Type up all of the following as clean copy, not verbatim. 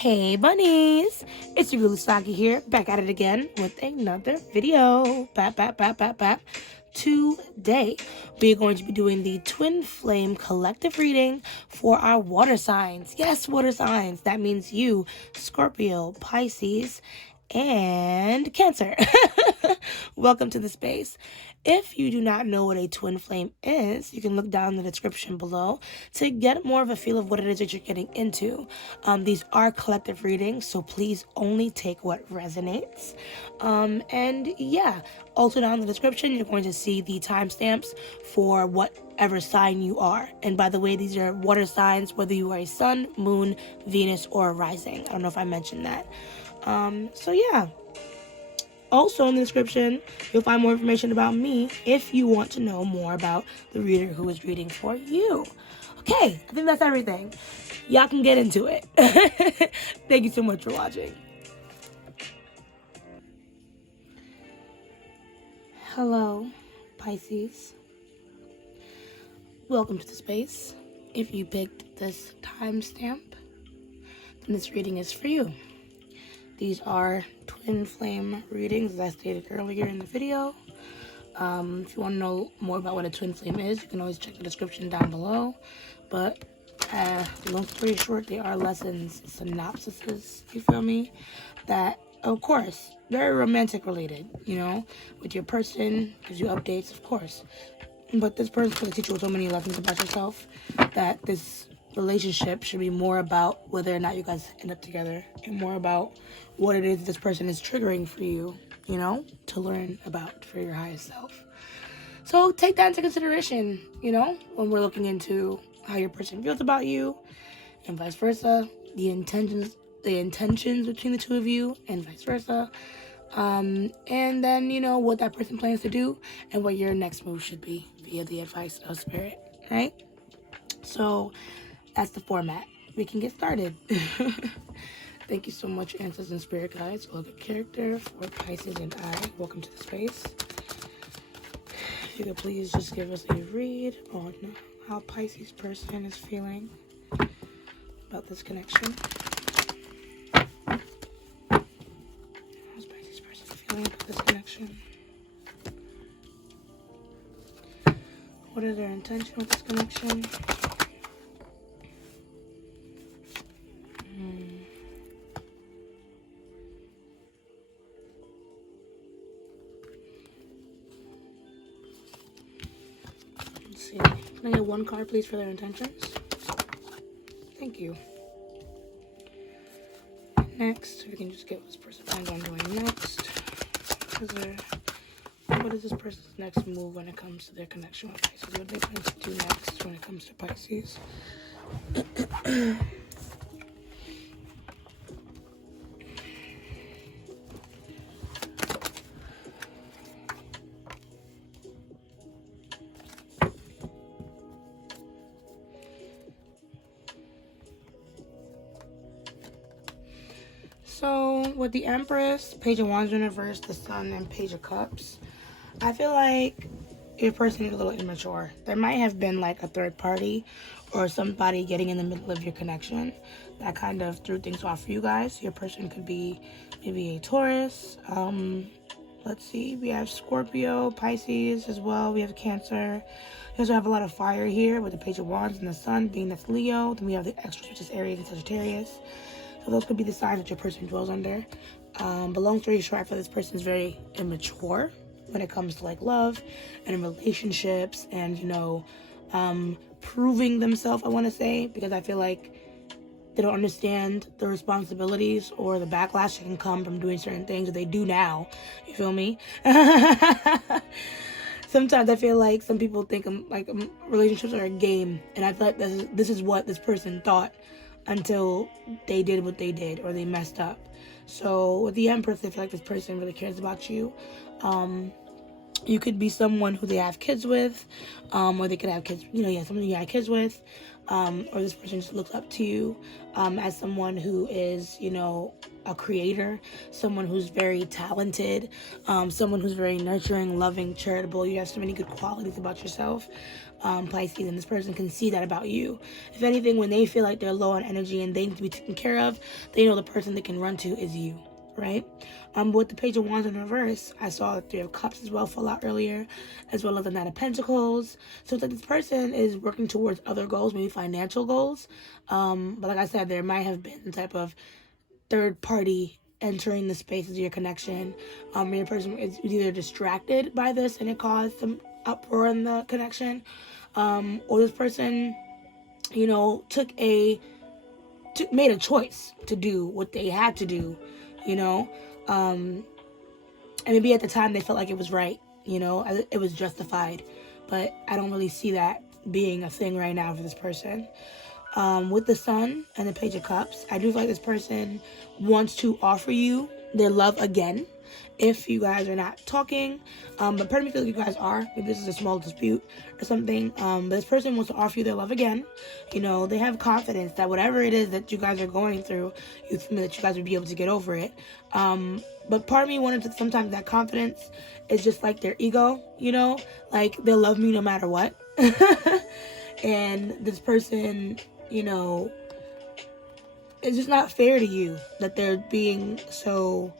Hey bunnies, it's your Saki here, back at it again with another video. Bap. Today, we're going to be doing the Twin Flame Collective Reading for our water signs. Yes, water signs. That means you, Scorpio, Pisces, and Cancer. Welcome to the space. If you do not know what a twin flame is, you can look down in the description below to get more of a feel of what it is that you're getting into. These are collective readings, so please only take what resonates. And yeah, also down in the description, you're going to see the timestamps for whatever sign you are. And by the way, these are water signs, whether you are a sun, moon, Venus, or rising. I don't know if I mentioned that. So yeah. Also in the description, you'll find more information about me if you want to know more about the reader who is reading for you. Okay, I think that's everything. Y'all can get into it. Thank you so much for watching. Hello, Pisces. Welcome to the space. If you picked this timestamp, then this reading is for you. These are twin flame readings, as I stated earlier in the video. If you want to know more about what a twin flame is, you can always check the description down below. But long story short, they are lessons, synopsises, you feel me? That, of course, very romantic related, you know, with your person, gives you updates, of course. But this person is going to teach you so many lessons about yourself that this relationship should be more about whether or not you guys end up together and more about what it is this person is triggering for you, you know, to learn about for your highest self. So take that into consideration, you know, when we're looking into how your person feels about you and vice versa, the intentions between the two of you and vice versa. And then, you know, what that person plans to do and what your next move should be via the advice of spirit, right? So that's the format. We can get started. Thank you so much, ancestors and spirit guides. Look at character for Pisces and I. Welcome to the space. If you could please just give us a read on how Pisces person is feeling about this connection. How's Pisces person feeling about this connection? What is their intention with this connection? Let's see. Can I get one card, please, for their intentions? Thank you. Next, we can just get what this person plans on doing next. What is this person's next move when it comes to their connection with Pisces? What do they plan to do next when it comes to Pisces? So, with the Empress, Page of Wands in reverse, the Sun, and Page of Cups, I feel like your person is a little immature. There might have been like a third party or somebody getting in the middle of your connection that kind of threw things off for you guys. Your person could be maybe a Taurus. Let's see, we have Scorpio, Pisces as well. We have Cancer. We also have a lot of fire here with the Page of Wands and the Sun being that's Leo. Then we have the extras, which is Aries and Sagittarius. So those could be the signs that your person dwells under. But long story short, I feel this person is very immature when it comes to like love and relationships and, you know, proving themselves, I want to say, because I feel like they don't understand the responsibilities or the backlash that can come from doing certain things that they do now. You feel me? Sometimes I feel like some people think relationships are a game, and I feel like this is what this person thought until they did what they did or they messed up. So with the Empress, I feel like this person really cares about you. You could be someone who they have kids with, or they could have kids, you know, someone you have kids with, or this person just looks up to you as someone who is, you know, a creator, someone who's very talented, someone who's very nurturing, loving, charitable. You have so many good qualities about yourself. Pisces, and this person can see that about you. If anything, when they feel like they're low on energy and they need to be taken care of, they know the person they can run to is you, right? With the Page of Wands in reverse, I saw the Three of Cups as well fall out earlier, as well as the Knight of Pentacles. So it's like this person is working towards other goals, maybe financial goals. But like I said, there might have been some type of third party entering the spaces of your connection. Your person is either distracted by this and it caused some uproar in the connection, or this person, you know, made a choice to do what they had to do, you know, and maybe at the time they felt like it was right, you know, it was justified, but I don't really see that being a thing right now for this person. With the Sun and the Page of Cups, I do feel like this person wants to offer you their love again if you guys are not talking, but part of me feels like you guys are. Maybe this is a small dispute or something, but this person wants to offer you their love again. You know, they have confidence that whatever it is that you guys are going through, you think that you guys would be able to get over it. But part of me wanted to, sometimes that confidence is just like their ego, you know, like they'll love me no matter what. And this person, you know, it's just not fair to you that they're being so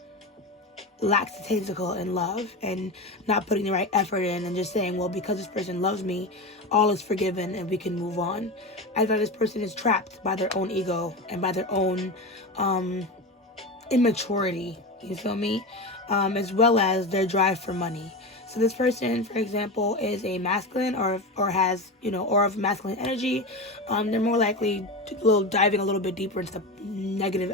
lackadaisical in love and not putting the right effort in and just saying, well, because this person loves me, all is forgiven and we can move on. I thought this person is trapped by their own ego and by their own immaturity, you feel me? As well as their drive for money. So this person, for example, is a masculine or has, you know, or of masculine energy. They're more likely diving a little bit deeper into the negative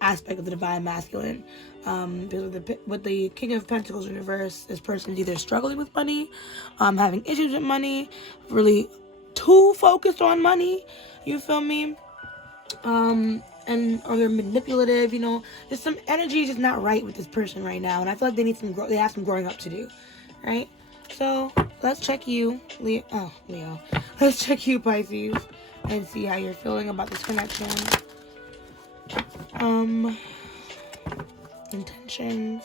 aspect of the divine masculine. Because with the King of Pentacles in reverse, this person is either struggling with money, having issues with money, really too focused on money, you feel me? Or they're manipulative, you know. There's some energy just not right with this person right now, and I feel like they have some growing up to do, right? So let's check you, Leo. Let's check you, Pisces, and see how you're feeling about this connection. Intentions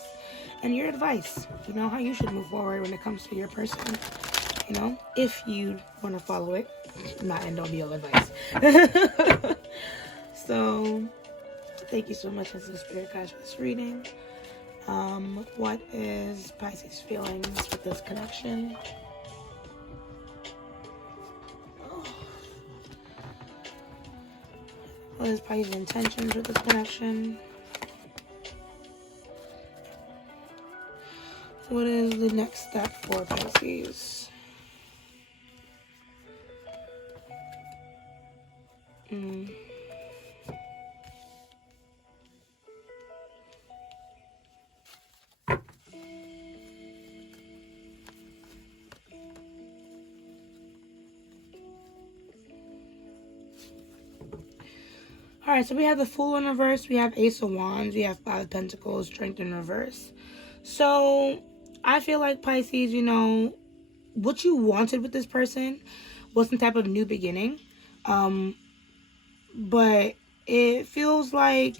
and your advice. You know how you should move forward when it comes to your person. You know, if you want to follow it, not end all be all advice. So, thank you so much, Sensitive Spirit Guides, for this reading. What is Pisces' feelings with this connection? What is Pisces' intentions with this connection? What is the next step for Pisces? Alright, so we have the Fool in reverse, we have Ace of Wands, we have Five of Pentacles, Strength in reverse. So, I feel like Pisces, you know, what you wanted with this person was some type of new beginning. But it feels like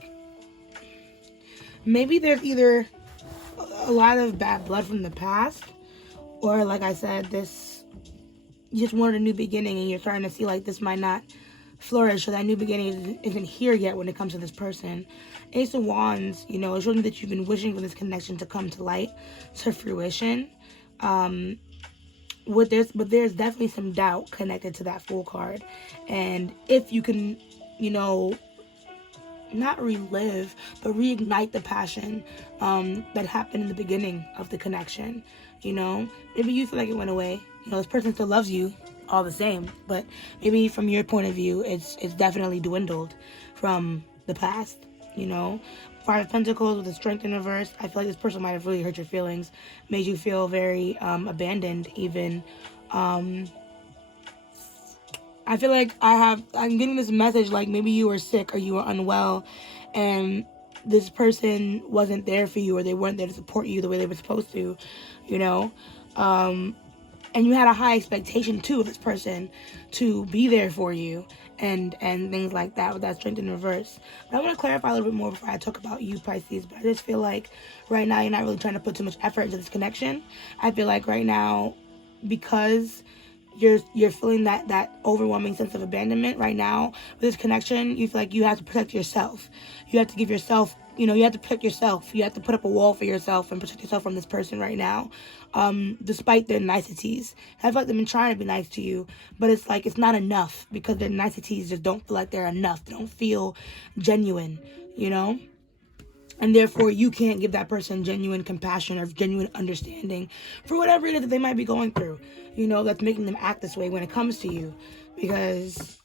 maybe there's either a lot of bad blood from the past, or like I said, you just wanted a new beginning and you're starting to see like this might not flourish, so that new beginning isn't here yet when it comes to this person. Ace of Wands, you know, it shows me that you've been wishing for this connection to come to light, to fruition. But there's definitely some doubt connected to that Fool card. And if you can, you know, not relive, but reignite the passion that happened in the beginning of the connection, you know, maybe you feel like it went away. You know, this person still loves you all the same, but maybe from your point of view, it's definitely dwindled from the past, you know. Five of Pentacles with the Strength in reverse, I feel like this person might have really hurt your feelings, made you feel very abandoned even. I feel like I'm getting this message like maybe you were sick or you were unwell and this person wasn't there for you, or they weren't there to support you the way they were supposed to, you know. And you had a high expectation too of this person to be there for you and things like that with that Strength in reverse. But I want to clarify a little bit more before I talk about you, Pisces. But I just feel like right now you're not really trying to put too much effort into this connection. I feel like right now because you're feeling that overwhelming sense of abandonment right now with this connection, you feel like you have to protect yourself. You have to give yourself, you have to protect yourself. You have to put up a wall for yourself and protect yourself from this person right now, despite their niceties. I feel like they've been trying to be nice to you, but it's like it's not enough because their niceties just don't feel like they're enough. They don't feel genuine, and therefore you can't give that person genuine compassion or genuine understanding for whatever it is that they might be going through, that's making them act this way when it comes to you, because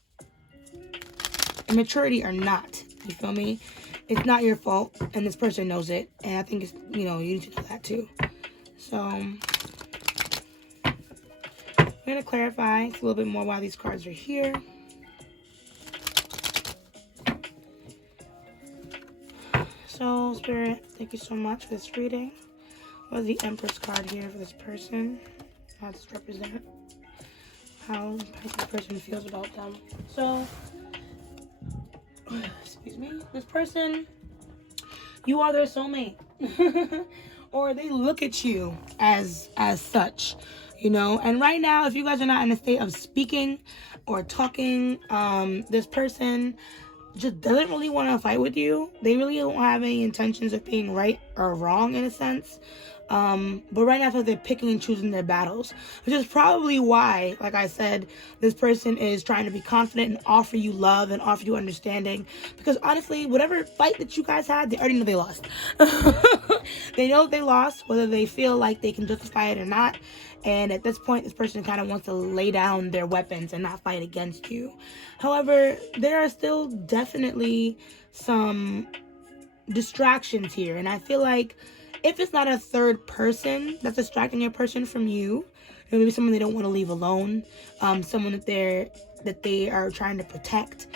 immaturity or not, you feel me, it's not your fault, and this person knows it, and I think it's, you need to know that too. So I'm going to clarify a little bit more why these cards are here. So, Spirit, thank you so much for this reading. What is the Empress card here for this person? How does this represent how this person feels about them? So, excuse me, this person, you are their soulmate. Or they look at you as such, And right now, if you guys are not in a state of speaking or talking, this person just doesn't really want to fight with you. They really don't have any intentions of being right or wrong in a sense. But right now I feel like they're picking and choosing their battles, which is probably why, like I said, this person is trying to be confident and offer you love and offer you understanding, because honestly, whatever fight that you guys had, they already know they lost. They know they lost, whether they feel like they can justify it or not. And at this point, this person kind of wants to lay down their weapons and not fight against you. However, there are still definitely some distractions here. And I feel like if it's not a third person that's distracting your person from you, maybe someone they don't want to leave alone, someone that they are trying to protect,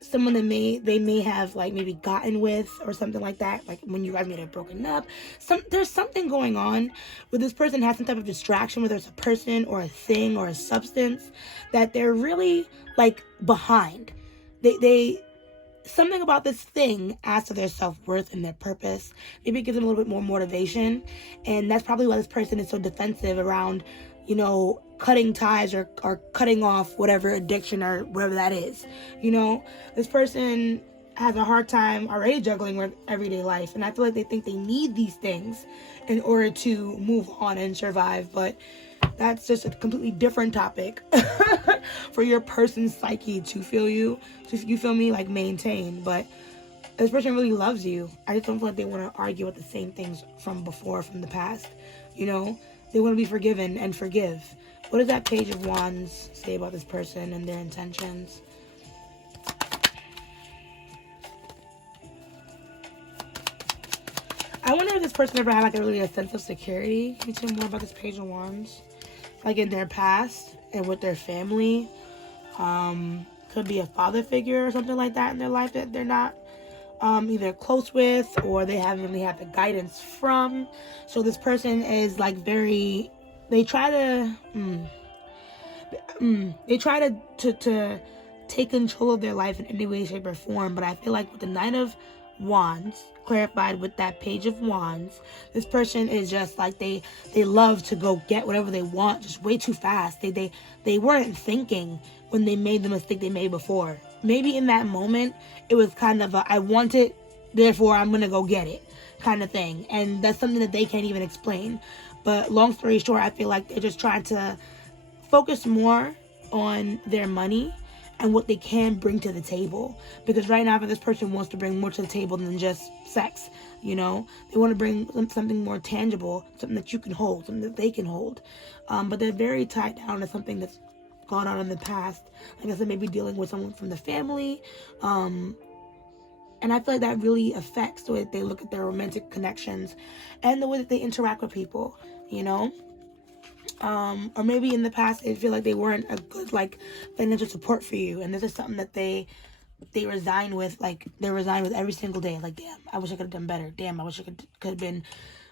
someone that they may have like maybe gotten with or something like that, like when you guys may have broken up. There's something going on where this person has some type of distraction, whether it's a person or a thing or a substance, that they're really like behind. They something about this thing adds to their self-worth and their purpose. Maybe it gives them a little bit more motivation, and that's probably why this person is so defensive around, cutting ties or cutting off whatever addiction or whatever that is. This person has a hard time already juggling with everyday life, and I feel like they think they need these things in order to move on and survive, but that's just a completely different topic for your person's psyche to feel me, like maintain. But this person really loves you. I just don't feel like they want to argue with the same things from before, from the past. They want to be forgiven and forgive. What does that Page of Wands say about this person and their intentions? I wonder if this person ever had like a sense of security. Can you tell me more about this Page of Wands? Like in their past and with their family. Could be a father figure or something like that in their life that they're not either close with, or they haven't really had the guidance from. So this person is like they try to take control of their life in any way, shape, or form. But I feel like with the Knight of Wands clarified with that Page of Wands, this person is just like they love to go get whatever they want just way too fast. They weren't thinking when they made the mistake they made before. Maybe in that moment it was kind of I want it, therefore I'm gonna go get it kind of thing, and that's something that they can't even explain. But long story short, I feel like they're just trying to focus more on their money and what they can bring to the table. Because right now, this person wants to bring more to the table than just sex. They want to bring something more tangible, something that you can hold, something that they can hold. But they're very tied down to something that's gone on in the past. Like I said, maybe dealing with someone from the family. And I feel like that really affects the way that they look at their romantic connections and the way that they interact with people, or maybe in the past they feel like they weren't a good like financial support for you, and this is something that they resign with. Like they resign with every single day. Like, damn, I wish I could have done better. Damn, I wish I could have been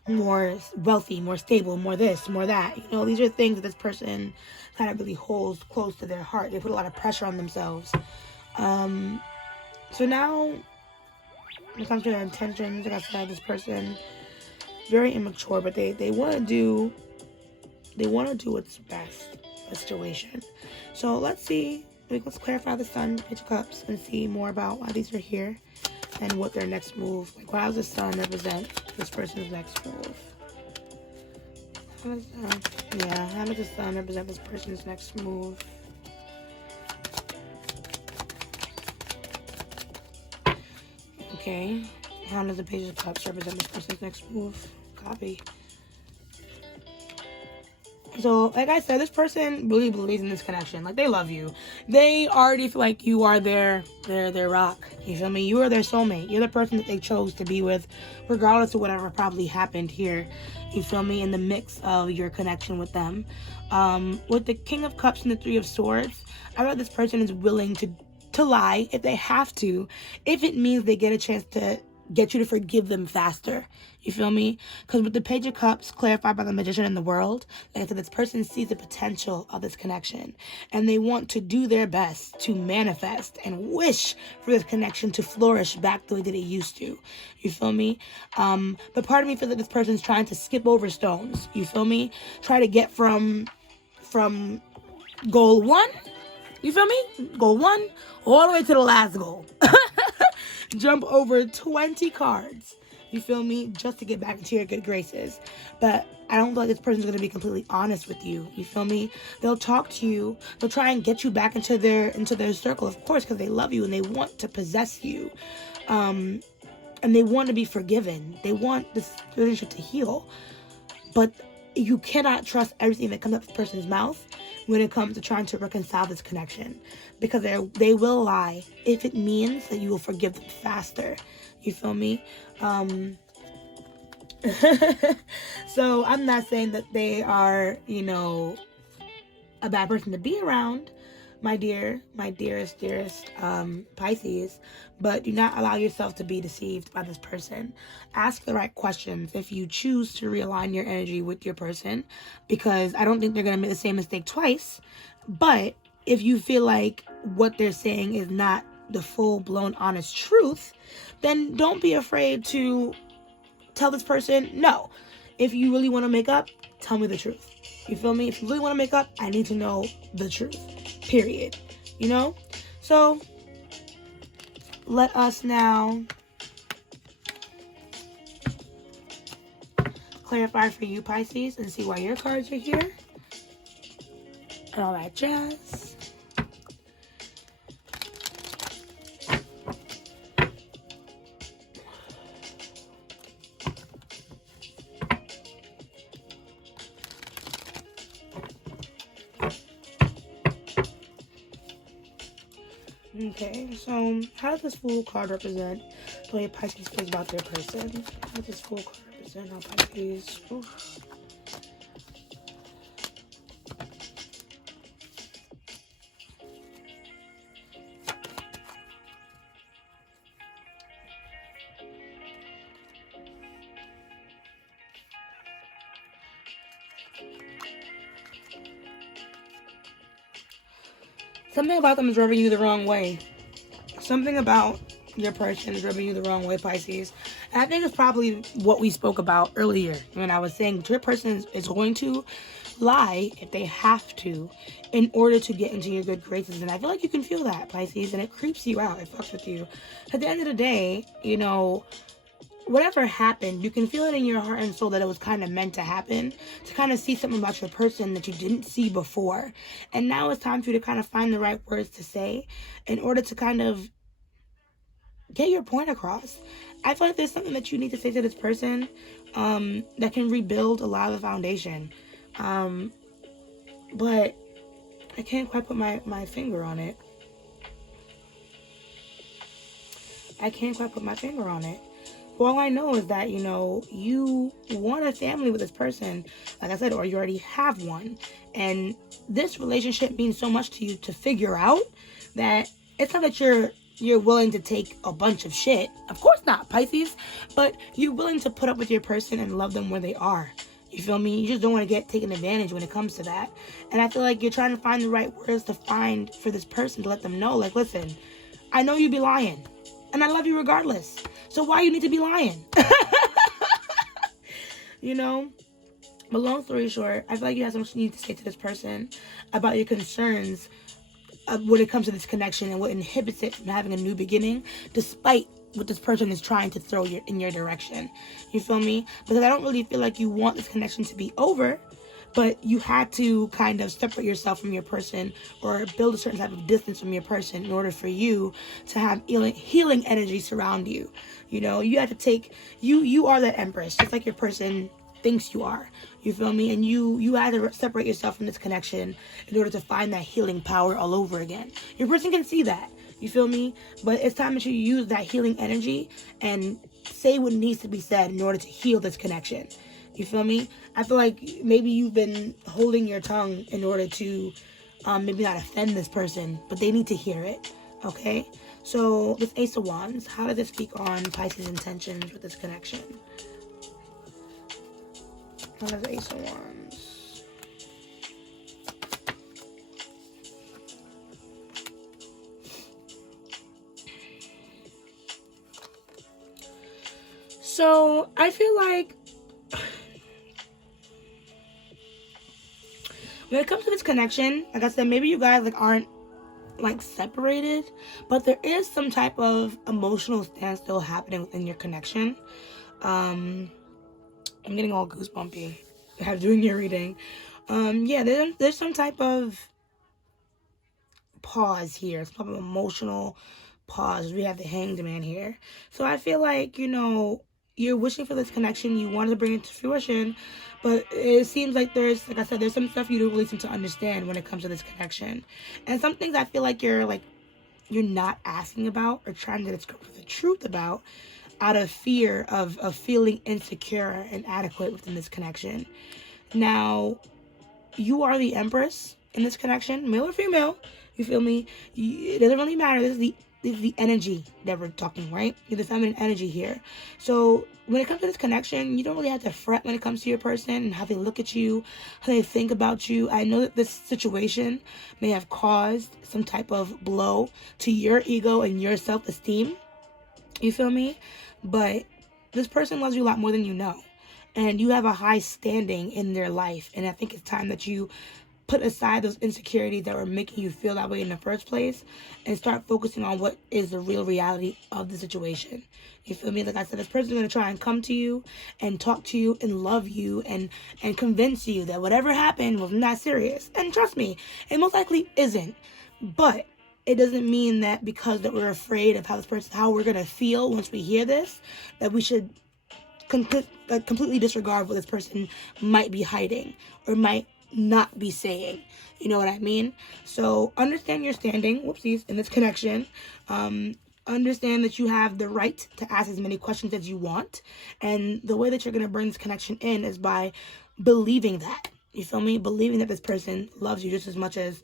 more wealthy, more stable, more this, more that. These are things that this person kind of really holds close to their heart. They put a lot of pressure on themselves. So now, when it comes to their intentions, like I said, this person very immature, but they want to do They want to do what's best for the situation. So let's see. Let's clarify the Sun, Page of Cups, and see more about why these are here and what their next move. Like, why does the Sun represent this person's next move? How does the Sun represent this person's next move? Okay. How does the Page of Cups represent this person's next move? Copy. So, like I said, this person really believes in this connection. Like, they love you. They already feel like you are their rock. You feel me? You are their soulmate. You're the person that they chose to be with, regardless of whatever probably happened here. You feel me? In the mix of your connection with them. With the King of Cups and the Three of Swords, I feel like this person is willing to lie if they have to, if it means they get a chance to get you to forgive them faster. You feel me? Because with the Page of Cups clarified by the Magician in the World, like I said, this person sees the potential of this connection, and they want to do their best to manifest and wish for this connection to flourish back the way that it used to. You feel me? But part of me feels that this person's trying to skip over stones. You feel me? Try to get from goal 1, you feel me? Goal 1 all the way to the last goal. Jump over 20 cards, you feel me, just to get back into your good graces. But I don't feel like this person's going to be completely honest with you. You feel me? They'll talk to you. They'll try and get you back into their circle, of course, because they love you and they want to possess you. And they want to be forgiven. They want this relationship to heal. But you cannot trust everything that comes out of this person's mouth when it comes to trying to reconcile this connection, because they will lie if it means that you will forgive them faster. You feel me? So I'm not saying that they are, a bad person to be around, my dearest Pisces, but do not allow yourself to be deceived by this person. Ask the right questions if you choose to realign your energy with your person, because I don't think they're going to make the same mistake twice. But if you feel like what they're saying is not the full-blown honest truth, then don't be afraid to tell this person, no, if you really want to make up, tell me the truth. You feel me? If you really want to make up, I need to know the truth. Period. So let us now clarify for you, Pisces, and see why your cards are here and all that jazz. Okay, so how does this Fool card represent the way Pisces feels about their person? How does this Fool card represent how Pisces... Oof. Something about them is rubbing you the wrong way. Something about your person is rubbing you the wrong way, Pisces. And I think it's probably what we spoke about earlier when I was saying your person is going to lie if they have to in order to get into your good graces. And I feel like you can feel that, Pisces, and it creeps you out. It fucks with you. At the end of the day, whatever happened, you can feel it in your heart and soul that it was kind of meant to happen, to kind of see something about your person that you didn't see before. And now it's time for you to kind of find the right words to say in order to kind of get your point across. I feel like there's something that you need to say to this person that can rebuild a lot of the foundation. But I can't quite put my finger on it. All I know is that, you want a family with this person, like I said, or you already have one. And this relationship means so much to you to figure out that it's not that you're willing to take a bunch of shit. Of course not, Pisces. But you're willing to put up with your person and love them where they are. You feel me? You just don't want to get taken advantage when it comes to that. And I feel like you're trying to find the right words to find for this person to let them know, like, listen, I know you be lying. And I love you regardless. So why you need to be lying? But long story short, I feel like you have something you need to say to this person about your concerns when it comes to this connection and what inhibits it from having a new beginning, despite what this person is trying to throw in your direction. You feel me? Because I don't really feel like you want this connection to be over, but you had to kind of separate yourself from your person or build a certain type of distance from your person in order for you to have healing energy surround you. You know, you have to take, you are that empress, just like your person thinks you are. You feel me? And you had to separate yourself from this connection in order to find that healing power all over again. Your person can see that. You feel me? But it's time that you use that healing energy and say what needs to be said in order to heal this connection. You feel me? I feel like maybe you've been holding your tongue in order to maybe not offend this person, but they need to hear it. Okay? So this Ace of Wands, how does it speak on Pisces' intentions with this connection? What is the Ace of Wands? So I feel like when it comes to this connection, like I said, maybe you guys like aren't like separated, but there is some type of emotional standstill happening within your connection. I'm getting all goosebumpy doing your reading. Yeah, there's some type of pause here, some type of emotional pause. We have the Hanged Man here. So I feel like, you know, you're wishing for this connection, you wanted to bring it to fruition, but it seems like there's, like I said, there's some stuff you don't really seem to understand when it comes to this connection. And some things I feel like you're not asking about or trying to discover the truth about out of fear of feeling insecure and inadequate within this connection. Now, you are the Empress in this connection, male or female. You feel me? It doesn't really matter. This is the energy that we're talking, right? You're the feminine energy here. So when it comes to this connection, you don't really have to fret when it comes to your person and how they look at you, how they think about you. I know that this situation may have caused some type of blow to your ego and your self-esteem. You feel me? But this person loves you a lot more than you know. And you have a high standing in their life. And I think it's time that you put aside those insecurities that were making you feel that way in the first place and start focusing on what is the real reality of the situation. You feel me? Like I said, this person is going to try and come to you and talk to you and love you and convince you that whatever happened was not serious. And trust me, it most likely isn't. But it doesn't mean that because that we're afraid of how we're going to feel once we hear this, that we should completely disregard what this person might be hiding or might not be saying. You know what I mean? So understand your standing, whoopsies, in this connection. Understand that you have the right to ask as many questions as you want. And the way that you're going to bring this connection in is by believing that. You feel me? Believing that this person loves you just as much as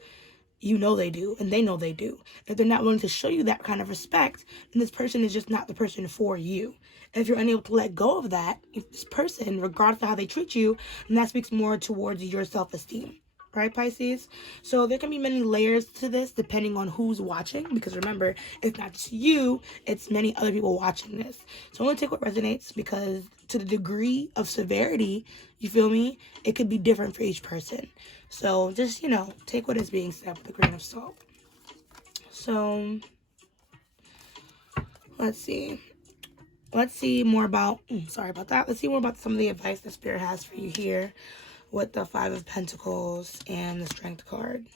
you know they do, and they know they do. If they're not willing to show you that kind of respect, then this person is just not the person for you. And if you're unable to let go of that, if this person, regardless of how they treat you, then that speaks more towards your self-esteem. Right, Pisces? So there can be many layers to this depending on who's watching, because remember, it's not just you, it's many other people watching this. So only take what resonates, because to the degree of severity, you feel me, it could be different for each person. So just, you know, take what is being said with a grain of salt. So let's see more about, sorry about that. Let's see more about some of the advice that Spirit has for you here with the Five of Pentacles and the Strength card.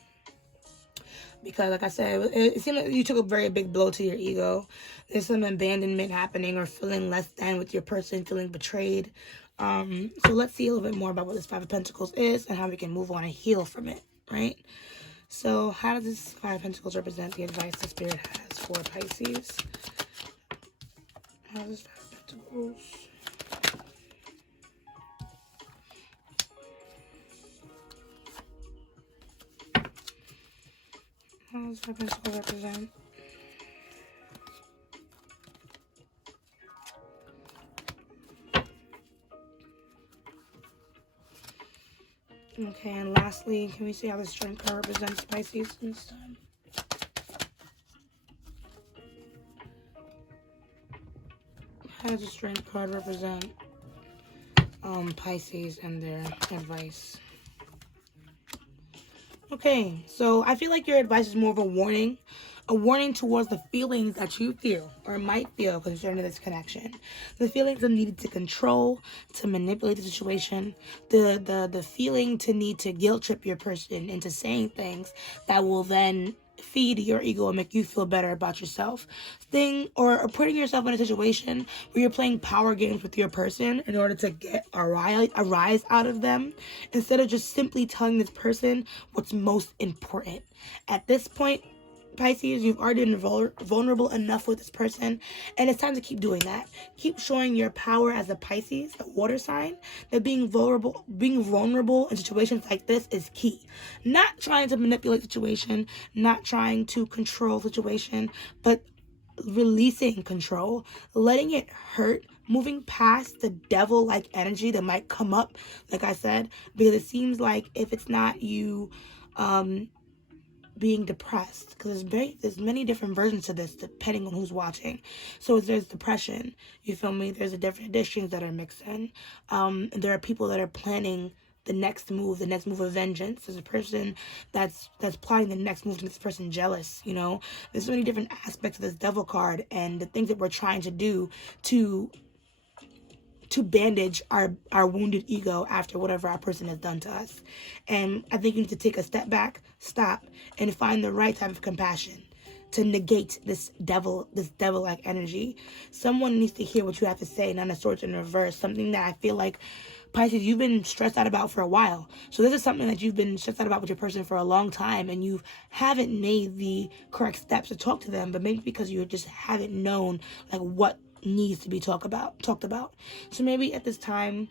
Because like I said, it seemed like you took a very big blow to your ego. There's some abandonment happening or feeling less than with your person, feeling betrayed. So let's see a little bit more about what this Five of Pentacles is and how we can move on and heal from it, right? So how does this Five of Pentacles represent the advice the Spirit has for Pisces? How does this Five of Pentacles... How does Five of Pentacles represent? Okay, and lastly, can we see how the Strength card represents Pisces this time? How does the Strength card represent Pisces and their advice. Okay, so I feel like your advice is more of a warning towards the feelings that you feel or might feel concerning this connection. The feelings of needing to control, to manipulate the situation, the feeling to need to guilt trip your person into saying things that will then feed your ego and make you feel better about yourself. Or putting yourself in a situation where you're playing power games with your person in order to get a rise out of them, instead of just simply telling this person what's most important. At this point, Pisces, you've already been vulnerable enough with this person, and it's time to keep doing that. Keep showing your power as a Pisces, a water sign, that being vulnerable in situations like this is key. Not trying to manipulate the situation, not trying to control the situation, but releasing control, letting it hurt, moving past the devil-like energy that might come up, like I said, because it seems like if it's not you, being depressed, because there's many different versions to this depending on who's watching. So there's depression, you feel me, there's the different addictions that are mixed in, there are people that are planning the next move of vengeance. There's a person that's plotting the next move to make this person jealous. There's so many different aspects of this devil card and the things that we're trying to do to bandage our wounded ego after whatever our person has done to us. And I think you need to take a step back, stop, and find the right type of compassion to negate this devil-like energy. Someone needs to hear what you have to say, not a sword in reverse. Something that I feel like, Pisces, you've been stressed out about for a while. So this is something that you've been stressed out about with your person for a long time, and you haven't made the correct steps to talk to them, but maybe because you just haven't known like what needs to be talked about. So maybe at this time,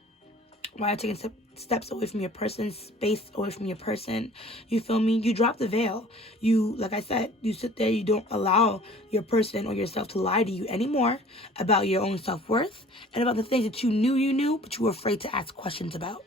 while you're taking steps away from your person, space away from your person, you feel me, you drop the veil. You, like I said, you sit there, you don't allow your person or yourself to lie to you anymore about your own self-worth and about the things that you knew but you were afraid to ask questions about,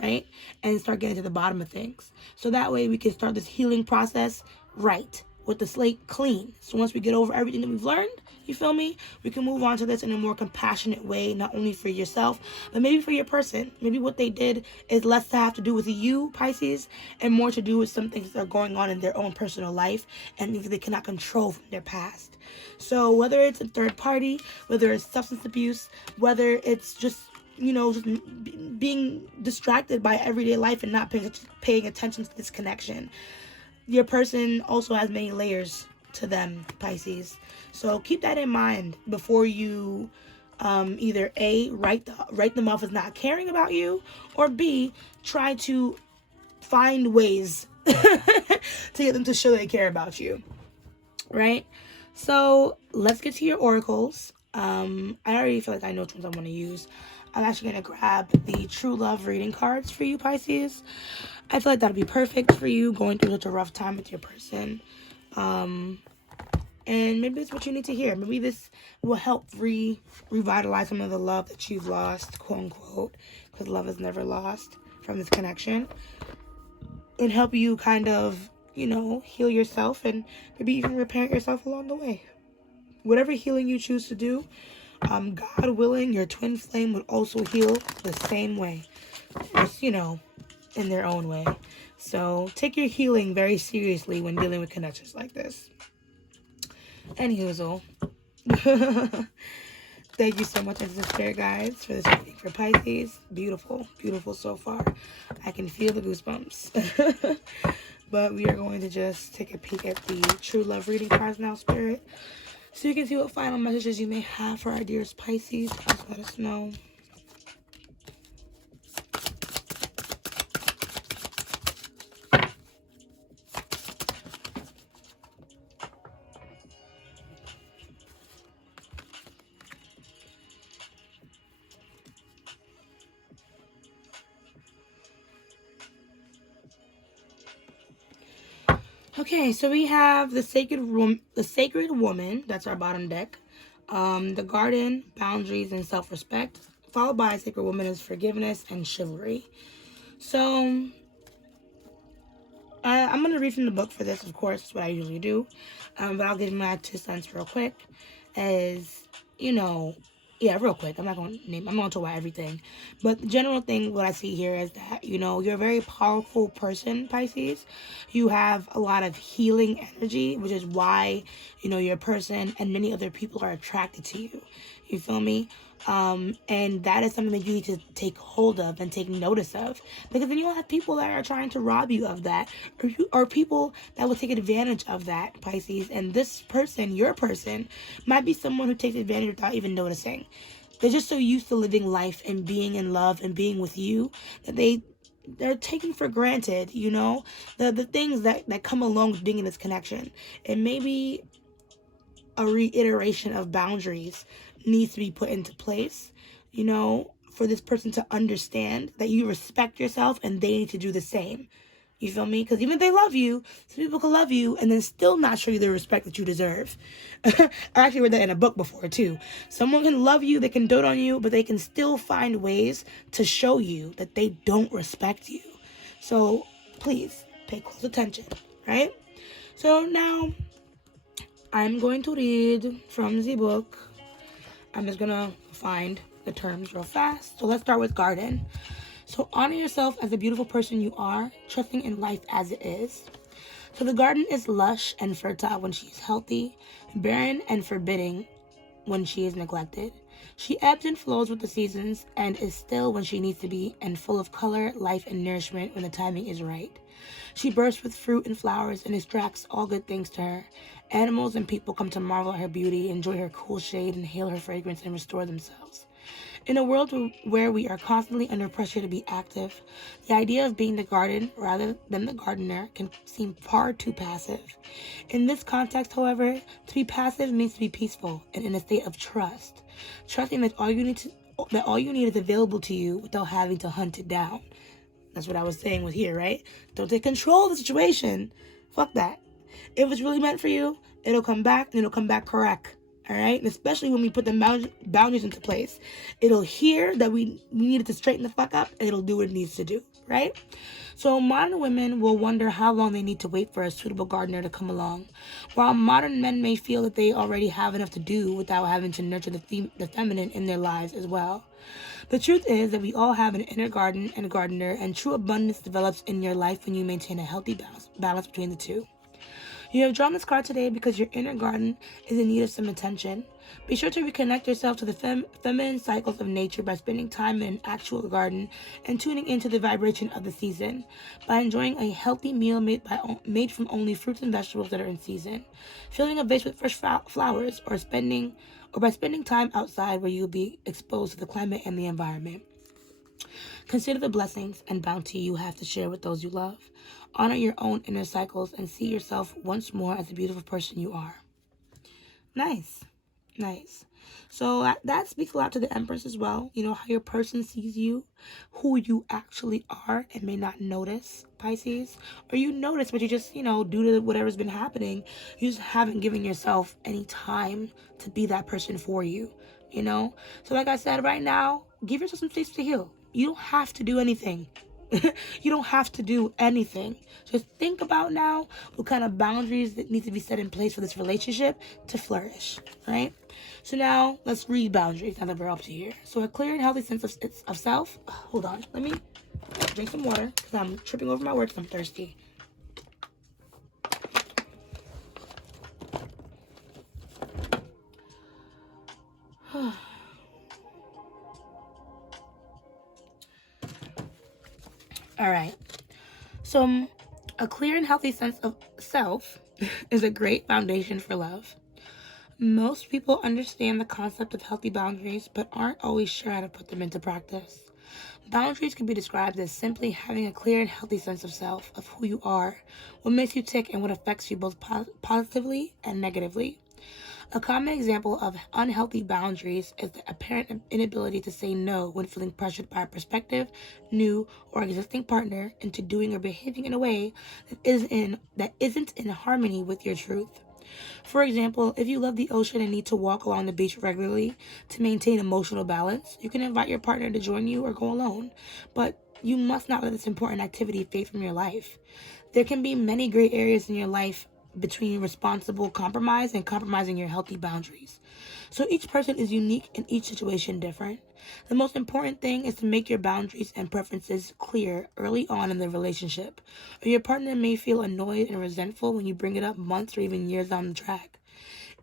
right? And start getting to the bottom of things. So that way we can start this healing process right, with the slate clean. So once we get over everything that we've learned, you feel me, we can move on to this in a more compassionate way, not only for yourself, but maybe for your person. Maybe what they did is less to have to do with you, Pisces, and more to do with some things that are going on in their own personal life and things they cannot control from their past. So whether it's a third party, whether it's substance abuse, whether it's just just being distracted by everyday life and not paying attention to this connection. Your person also has many layers to them, Pisces. So keep that in mind before you either A, write them off as not caring about you, or B, try to find ways to get them to show they care about you, right? So let's get to your oracles. I already feel like I know which ones I want to use. I'm actually going to grab the True Love reading cards for you, Pisces. I feel like that'll be perfect for you going through such a rough time with your person. And maybe it's what you need to hear. Maybe this will help revitalize some of the love that you've lost, quote unquote, because love is never lost from this connection. And help you kind of, heal yourself and maybe even reparent yourself along the way. Whatever healing you choose to do, God willing, your twin flame would also heal the same way. Just, in their own way. So take your healing very seriously when dealing with connections like this. Anywho, thank you so much, Angels and Spirit Guides, for this reading for Pisces. Beautiful, beautiful so far. I can feel the goosebumps. But we are going to just take a peek at the True Love reading cards now, Spirit, so you can see what final messages you may have for our dearest Pisces. Please let us know. Okay, so we have the Sacred Woman, that's our bottom deck. The Garden, Boundaries, and Self-Respect, followed by Sacred Woman is Forgiveness and Chivalry. So, I'm going to read from the book for this, of course, that's what I usually do. But I'll give my 2 cents real quick. As, Yeah, real quick. I'm not going to talk about everything. But the general thing, what I see here is that, you're a very powerful person, Pisces. You have a lot of healing energy, which is why, you're a person and many other people are attracted to you. You feel me? And that is something that you need to take hold of and take notice of, because then you'll have people that are trying to rob you of that, or people that will take advantage of that, Pisces. And this person, your person, might be someone who takes advantage without even noticing. They're just so used to living life and being in love and being with you that they're taking for granted, the things that come along with being in this connection. And maybe a reiteration of boundaries needs to be put into place, for this person to understand that you respect yourself and they need to do the same. You feel me? Because even if they love you, some people can love you and then still not show you the respect that you deserve. I actually read that in a book before, too. Someone can love you, they can dote on you, but they can still find ways to show you that they don't respect you. So please pay close attention, right? So now I'm going to read from the book. I'm just going to find the terms real fast. So let's start with garden. So honor yourself as the beautiful person you are, trusting in life as it is. So the garden is lush and fertile when she is healthy, barren and forbidding when she is neglected. She ebbs and flows with the seasons and is still when she needs to be, and full of color, life, and nourishment when the timing is right. She bursts with fruit and flowers and extracts all good things to her. Animals and people come to marvel at her beauty, enjoy her cool shade, inhale her fragrance, and restore themselves. In a world where we are constantly under pressure to be active, the idea of being the garden rather than the gardener can seem far too passive. In this context, however, to be passive means to be peaceful and in a state of trust, trusting that all you need is available to you without having to hunt it down. That's what I was saying with here, right? Don't take control of the situation. Fuck that. If it's really meant for you, it'll come back, and it'll come back correct. All right? And especially when we put the boundaries into place. It'll hear that we needed to straighten the fuck up, and it'll do what it needs to do, right? So modern women will wonder how long they need to wait for a suitable gardener to come along, while modern men may feel that they already have enough to do without having to nurture the feminine in their lives as well. The truth is that we all have an inner garden and a gardener, and true abundance develops in your life when you maintain a healthy balance between the two. You have drawn this card today because your inner garden is in need of some attention. Be sure to reconnect yourself to the feminine cycles of nature by spending time in an actual garden and tuning into the vibration of the season, by enjoying a healthy meal made from only fruits and vegetables that are in season, filling a vase with fresh flowers, or by spending time outside where you will be exposed to the climate and the environment. Consider the blessings and bounty you have to share with those you love. Honor your own inner cycles and see yourself once more as the beautiful person you are. Nice. So that speaks a lot to the Empress as well. How your person sees you, who you actually are, and may not notice, Pisces. Or you notice, but you just, due to whatever's been happening, you just haven't given yourself any time to be that person for you, So like I said, right now, give yourself some space to heal. You don't have to do anything. You don't have to do anything. Just think about now what kind of boundaries that need to be set in place for this relationship to flourish, right? So now let's read boundaries now that we're up to here. So a clear and healthy sense of self. Hold on, let me drink some water because I'm tripping over my words. I'm thirsty. All right. So a clear and healthy sense of self is a great foundation for love. Most people understand the concept of healthy boundaries, but aren't always sure how to put them into practice. Boundaries can be described as simply having a clear and healthy sense of self, of who you are, what makes you tick, and what affects you both positively and negatively. A common example of unhealthy boundaries is the apparent inability to say no when feeling pressured by a prospective, new, or existing partner into doing or behaving in a way that isn't in harmony with your truth. For example, if you love the ocean and need to walk along the beach regularly to maintain emotional balance, you can invite your partner to join you or go alone, but you must not let this important activity fade from your life. There can be many great areas in your life between responsible compromise and compromising your healthy boundaries. So each person is unique and each situation different. The most important thing is to make your boundaries and preferences clear early on in the relationship, or your partner may feel annoyed and resentful when you bring it up months or even years down the track.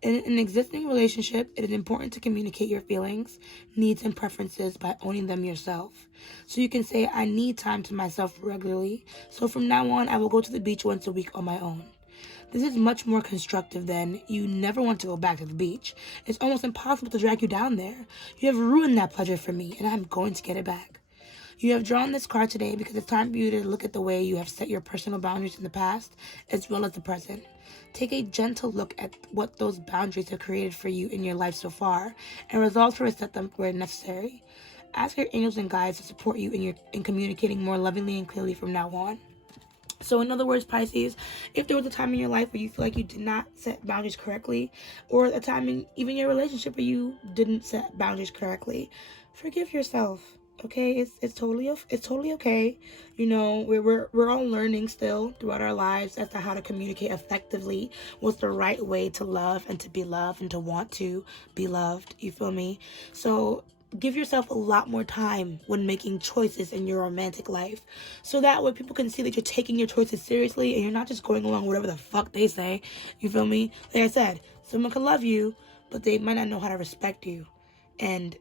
In an existing relationship, it is important to communicate your feelings, needs, and preferences by owning them yourself. So you can say, I need time to myself regularly, so from now on I will go to the beach once a week on my own. This is much more constructive than, you never want to go back to the beach. It's almost impossible to drag you down there. You have ruined that pleasure for me, and I'm going to get it back. You have drawn this card today because it's time for you to look at the way you have set your personal boundaries in the past as well as the present. Take a gentle look at what those boundaries have created for you in your life so far and resolve to reset them where necessary. Ask your angels and guides to support you in communicating more lovingly and clearly from now on. So in other words, Pisces, if there was a time in your life where you feel like you did not set boundaries correctly, or a time in even your relationship where you didn't set boundaries correctly, forgive yourself. Okay, it's totally okay. You know, we're all learning still throughout our lives as to how to communicate effectively, what's the right way to love and to be loved and to want to be loved. You feel me? So give yourself a lot more time when making choices in your romantic life, so that way people can see that you're taking your choices seriously and you're not just going along whatever the fuck they say. You feel me? Like I said, someone can love you, but they might not know how to respect you, and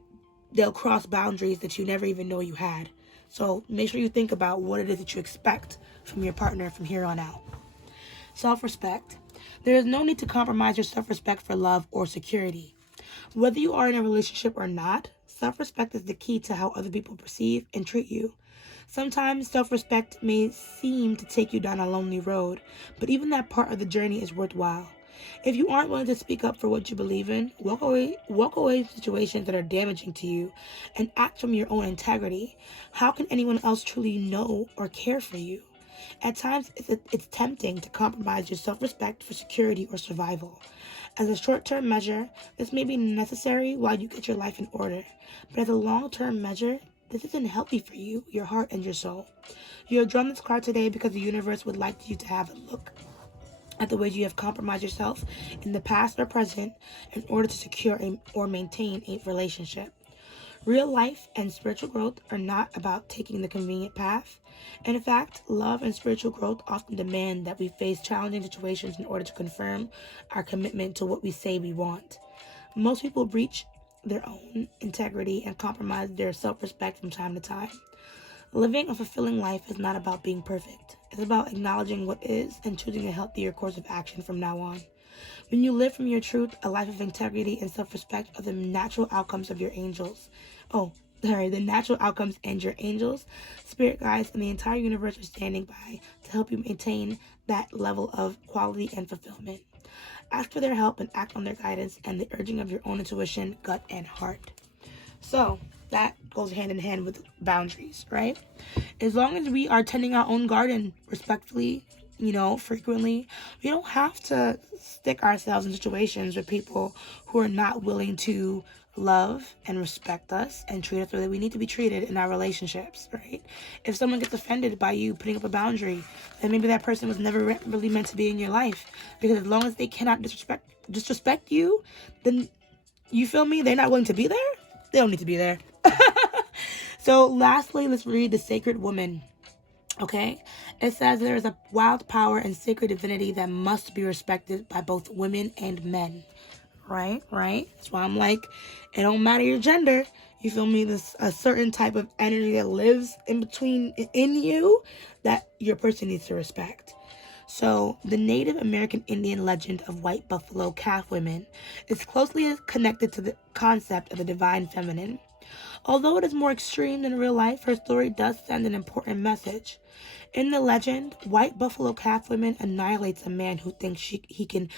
they'll cross boundaries that you never even know you had. So make sure you think about what it is that you expect from your partner from here on out. Self-respect. There is no need to compromise your self-respect for love or security. Whether you are in a relationship or not, self-respect is the key to how other people perceive and treat you. Sometimes self-respect may seem to take you down a lonely road, but even that part of the journey is worthwhile. If you aren't willing to speak up for what you believe in, walk away from situations that are damaging to you and act from your own integrity. How can anyone else truly know or care for you? At times, it's tempting to compromise your self-respect for security or survival. As a short-term measure, this may be necessary while you get your life in order, but as a long-term measure, this isn't healthy for you, your heart, and your soul. You have drawn this card today because the universe would like you to have a look at the ways you have compromised yourself in the past or present in order to secure or maintain a relationship. Real life and spiritual growth are not about taking the convenient path. In fact, love and spiritual growth often demand that we face challenging situations in order to confirm our commitment to what we say we want. Most people breach their own integrity and compromise their self-respect from time to time. Living a fulfilling life is not about being perfect. It's about acknowledging what is and choosing a healthier course of action from now on. When you live from your truth, a life of integrity and self-respect are the natural outcomes of your angels. The natural outcomes and your angels, spirit guides, and the entire universe are standing by to help you maintain that level of quality and fulfillment. Ask for their help and act on their guidance and the urging of your own intuition, gut, and heart. So that goes hand in hand with boundaries, right? As long as we are tending our own garden respectfully, frequently, we don't have to stick ourselves in situations with people who are not willing to love and respect us and treat us the way we need to be treated in our relationships, right? If someone gets offended by you putting up a boundary, then maybe that person was never really meant to be in your life, because as long as they cannot disrespect you, then, you feel me, they're not willing to be there. They don't need to be there. So lastly, let's read The Sacred Woman. Okay? It says there is a wild power and sacred divinity that must be respected by both women and men. Right? That's why I'm like, it don't matter your gender. You feel me? There's a certain type of energy that lives in you that your person needs to respect. So, the Native American Indian legend of white buffalo calf women is closely connected to the concept of the divine feminine. Although it is more extreme than real life, her story does send an important message. In the legend, white buffalo calf woman annihilates a man who thinks he can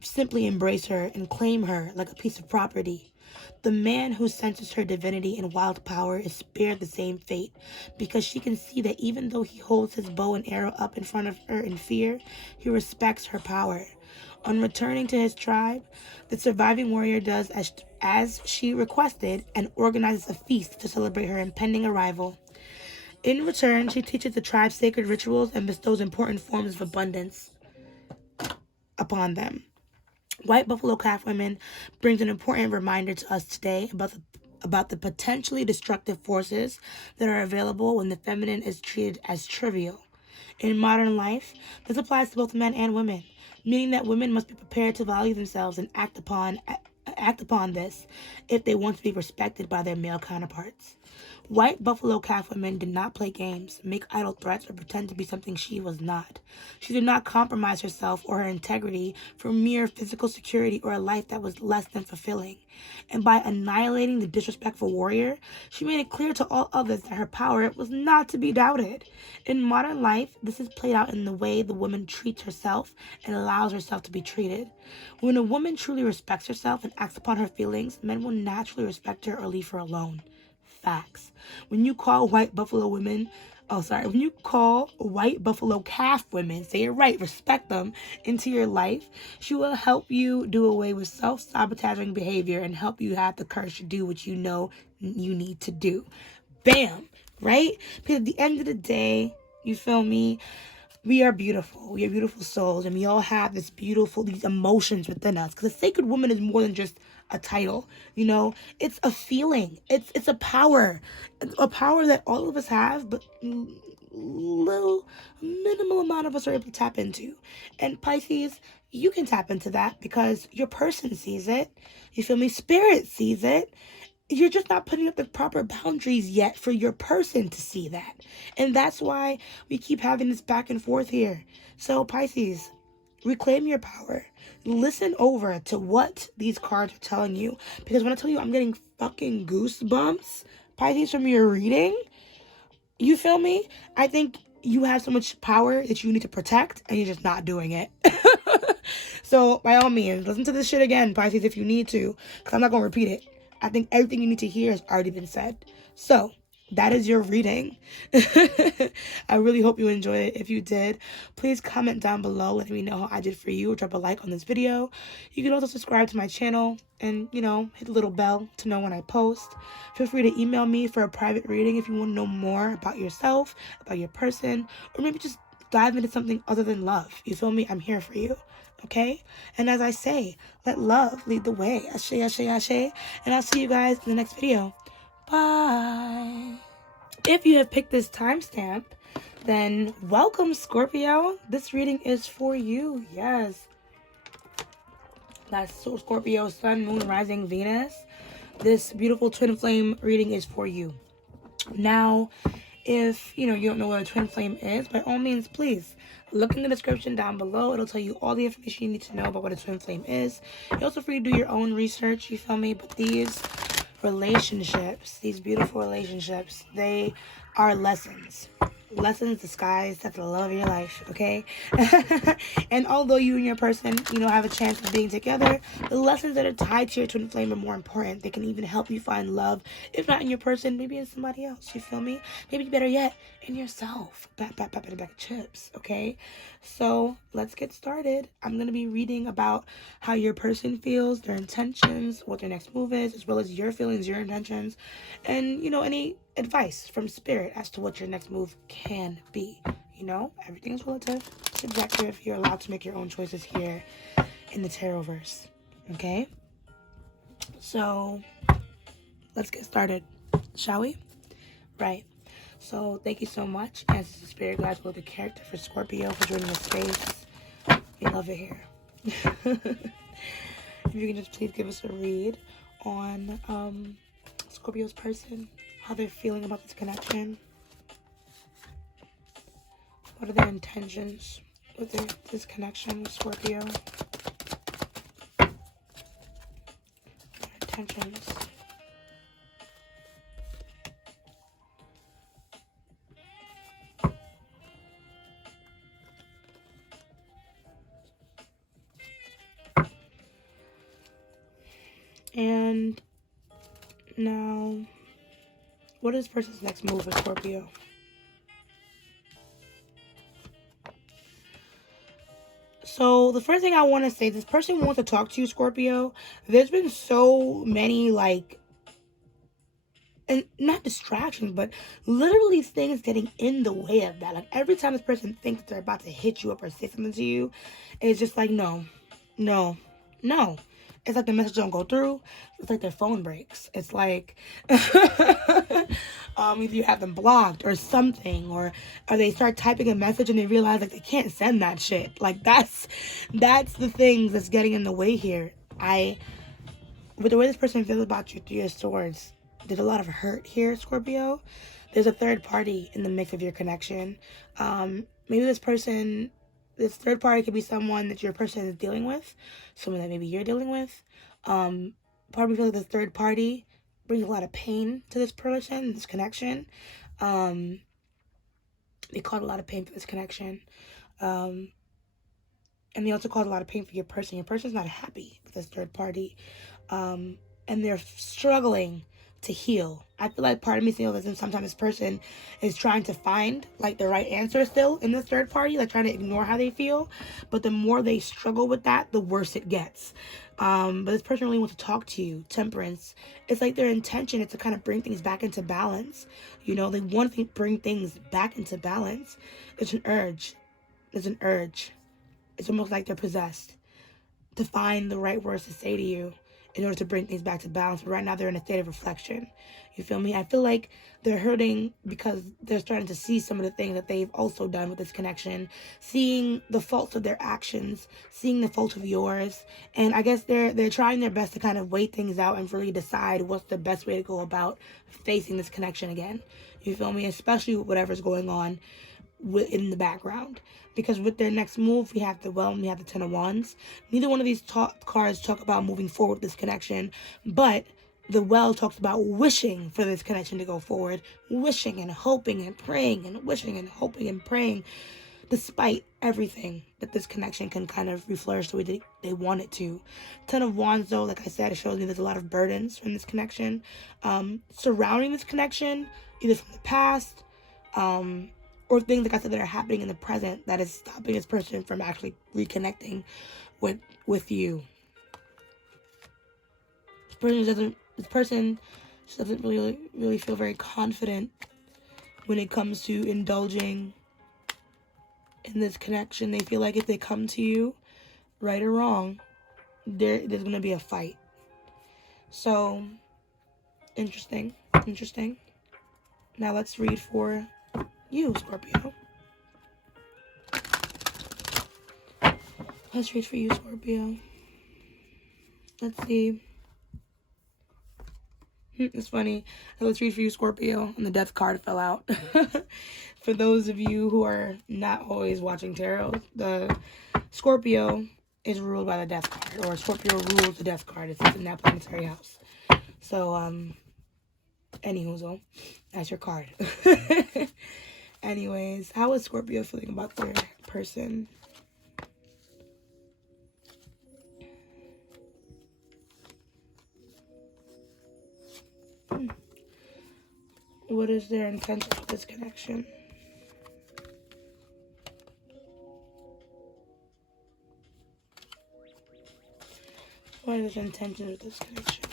simply embrace her and claim her like a piece of property. The man who senses her divinity and wild power is spared the same fate, because she can see that even though he holds his bow and arrow up in front of her in fear, he respects her power. On returning to his tribe, the surviving warrior does as she requested and organizes a feast to celebrate her impending arrival. In return, she teaches the tribe sacred rituals and bestows important forms of abundance. upon them. White buffalo calf women brings an important reminder to us today about the potentially destructive forces that are available when the feminine is treated as trivial. In modern life, this applies to both men and women, meaning that women must be prepared to value themselves and act upon this if they want to be respected by their male counterparts. White buffalo calf women did not play games, make idle threats, or pretend to be something she was not. She did not compromise herself or her integrity for mere physical security or a life that was less than fulfilling. And by annihilating the disrespectful warrior, she made it clear to all others that her power was not to be doubted. In modern life, this is played out in the way the woman treats herself and allows herself to be treated. When a woman truly respects herself and acts upon her feelings, men will naturally respect her or leave her alone. Facts. When you call white buffalo calf women, say it right, respect them, into your life, she will help you do away with self-sabotaging behavior and help you have the courage to do what you know you need to do. Bam! Right? Because at the end of the day, you feel me? We are beautiful. We are beautiful souls, and we all have these emotions within us. Because a sacred woman is more than just a title, it's a feeling. It's a power that all of us have, but minimal amount of us are able to tap into. And Pisces, you can tap into that because your person sees it. You feel me? Spirit sees it. You're just not putting up the proper boundaries yet for your person to see that. And that's why we keep having this back and forth here. So Pisces, reclaim your power. Listen over to what these cards are telling you. Because when I tell you I'm getting fucking goosebumps, Pisces, from your reading, you feel me? I think you have so much power that you need to protect and you're just not doing it. So by all means, listen to this shit again, Pisces, if you need to. Because I'm not going to repeat it. I think everything you need to hear has already been said. So that is your reading. I really hope you enjoyed it. If you did, please comment down below letting me know how I did for you, or drop a like on this video. You can also subscribe to my channel and, hit the little bell to know when I post. Feel free to email me for a private reading if you want to know more about yourself, about your person, or maybe just dive into something other than love. You feel me? I'm here for you. Okay? And as I say, let love lead the way. Ashe, ashe, ashe. And I'll see you guys in the next video. Bye. If you have picked this timestamp, then welcome, Scorpio. This reading is for you. Yes. That's Scorpio, Sun, Moon, Rising, Venus. This beautiful twin flame reading is for you. Now, if you don't know what a twin flame is, by all means, please look in the description down below. It'll tell you all the information you need to know about what a twin flame is. You're also free to do your own research, you feel me? But these relationships, these beautiful relationships, they are lessons. Lessons disguised as the love of your life, okay? And although you and your person, have a chance of being together, the lessons that are tied to your twin flame are more important. They can even help you find love, if not in your person, maybe in somebody else, you feel me? Maybe better yet, in yourself. Back in a bag of chips, okay? So let's get started. I'm going to be reading about how your person feels, their intentions, what their next move is, as well as your feelings, your intentions, and, any advice from spirit as to what your next move can be. Everything's relative, subjective. You're allowed to make your own choices here in the Tarotverse. Okay? So let's get started, shall we? Right. So thank you so much, as the spirit guides will the character for Scorpio, for joining the space. We love it here. If you can just please give us a read on Scorpio's person, how they're feeling about this connection. What are their intentions with this connection with Scorpio? Their intentions. And now, what is this person's next move with Scorpio? So the first thing I want to say, this person wants to talk to you, Scorpio. There's been so many and not distractions, but literally things getting in the way of that. Like every time this person thinks they're about to hit you up or say something to you, it's just like, no, no, no. It's like the message don't go through. It's like their phone breaks. It's like either you have them blocked or something, or they start typing a message and they realize like they can't send that shit. Like that's the things that's getting in the way here. With the way this person feels about you, 3 of Swords, there's a lot of hurt here, Scorpio. There's a third party in the mix of your connection. Maybe this third party could be someone that your person is dealing with, someone that maybe you're dealing with. Part of me feels like this third party brings a lot of pain to this person, this connection. They caused a lot of pain for this connection. And they also cause a lot of pain for your person. Your person's not happy with this third party. And they're struggling to heal. I feel like part of me feels that sometimes this person is trying to find like the right answer still in this third party, like trying to ignore how they feel. But the more they struggle with that, the worse it gets. But this person really wants to talk to you. Temperance. It's like their intention is to kind of bring things back into balance. You know, they want to bring things back into balance. It's an urge. It's almost like they're possessed to find the right words to say to you in order to bring things back to balance. But right now they're in a state of reflection. You feel me? I feel like they're hurting because they're starting to see some of the things that they've also done with this connection, seeing the faults of their actions, seeing the faults of yours. And I guess they're trying their best to kind of weigh things out and really decide what's the best way to go about facing this connection again. You feel me? Especially with whatever's going on in the background. Because with their next move, we have the Well and we have the Ten of Wands. Neither one of these cards talk about moving forward with this connection, but the Well talks about wishing for this connection to go forward, wishing and hoping and praying and wishing and hoping and praying, despite everything, that this connection can kind of reflourish the way they want it to. Ten of Wands, though, like I said, it shows me there's a lot of burdens from this connection, surrounding this connection, either from the past, or things, like I said, that are happening in the present that is stopping this person from actually reconnecting with you. This person doesn't really feel very confident when it comes to indulging in this connection. They feel like if they come to you, right or wrong, there's going to be a fight. So, interesting. Now let's read for you, Scorpio. Let's read for you, Scorpio. Let's see. It's funny. Let's read for you, Scorpio, and the Death card fell out. For those of you who are not always watching tarot, the Scorpio is ruled by the Death card, or Scorpio rules the Death card. It's in that planetary house. So, anywho, that's your card. Anyways, how is Scorpio feeling about their person? What is their intention with this connection? What is their intention with this connection?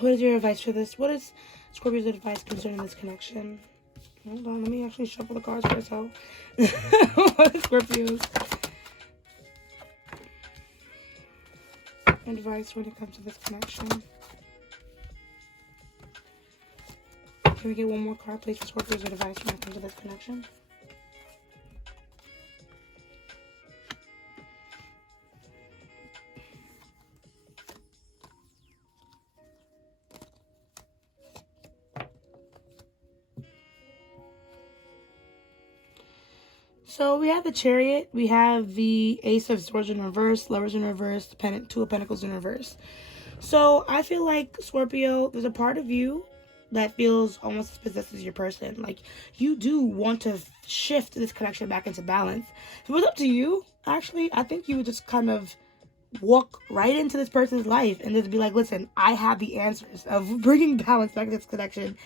What is your advice for this? What is Scorpio's advice concerning this connection? Hold on, let me actually shuffle the cards first. What is Scorpio's advice when it comes to this connection? Can we get one more card, please, for Scorpio's advice when it comes to this connection? So we have the Chariot, we have the Ace of Swords in reverse, Lovers in reverse, Two of Pentacles in reverse. So I feel like, Scorpio, there's a part of you that feels almost as possessed as your person. Like, you do want to shift this connection back into balance. So it's up to you, actually. I think you would just kind of walk right into this person's life and just be like, listen, I have the answers of bringing balance back to this connection.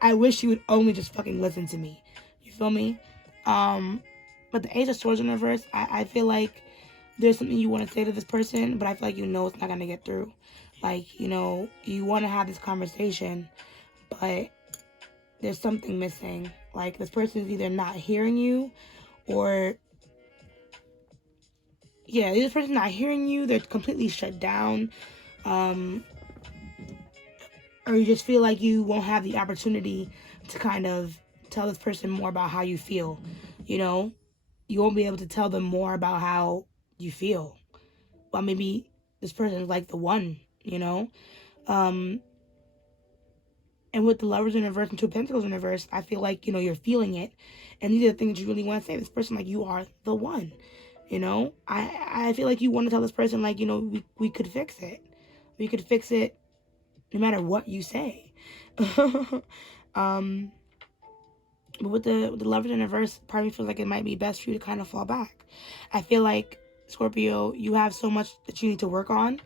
I wish you would only just fucking listen to me. You feel me? But the Ace of Swords in reverse, I feel like there's something you want to say to this person, but I feel like you know it's not going to get through. Like, you know, you want to have this conversation, but there's something missing. Like, this person is either not hearing you or, yeah, this person's not hearing you. They're completely shut down. Or you just feel like you won't have the opportunity to kind of tell this person more about how you feel. You know, you won't be able to tell them more about how you feel. Well, maybe this person is like the one, you know? And with the Lovers in reverse and Two of Pentacles in reverse, I feel like, you know, you're feeling it. And these are the things you really want to say to this person, like, you are the one, you know? I feel like you want to tell this person, like, you know, we could fix it. We could fix it no matter what you say. But with the Lovers in reverse, part of me feels like it might be best for you to kind of fall back. I feel like, Scorpio, you have so much that you need to work on,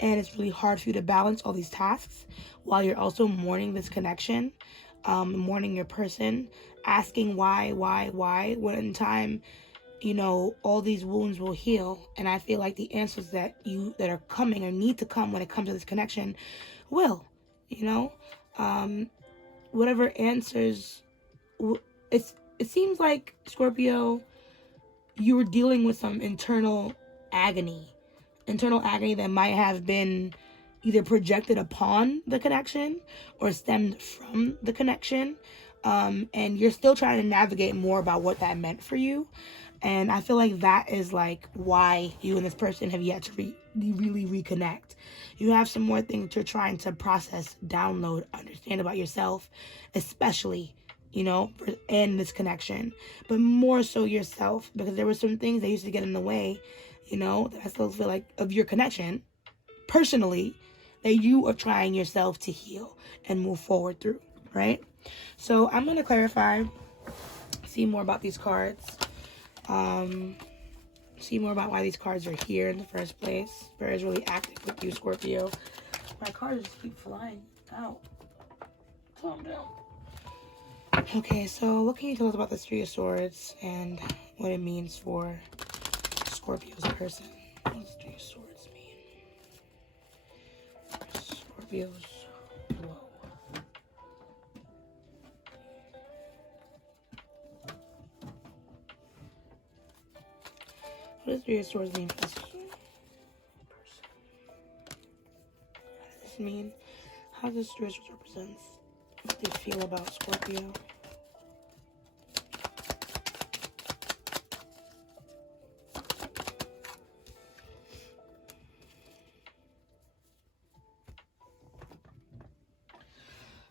and it's really hard for you to balance all these tasks while you're also mourning this connection, mourning your person, asking why, when in time, you know, all these wounds will heal. And I feel like the answers that are coming or need to come when it comes to this connection will, you know, whatever answers. It seems like, Scorpio, you were dealing with some internal agony that might have been either projected upon the connection or stemmed from the connection. And you're still trying to navigate more about what that meant for you. And I feel like that is like why you and this person have yet to really reconnect. You have some more things you're trying to process, download, understand about yourself, especially, you know, and this connection, but more so yourself, because there were some things that used to get in the way, you know, that I still feel like of your connection, personally, that you are trying yourself to heal and move forward through, right? So I'm going to clarify, see more about these cards, see more about why these cards are here in the first place. Spirit is really active with you, Scorpio. My cards just keep flying out. Calm down. Okay, so what can you tell us about the Three of Swords and what it means for Scorpio as a person? What does Three of Swords mean? Scorpio's flow. What does Three of Swords mean for this person? What does this mean? How does Three of Swords represent what they feel about Scorpio?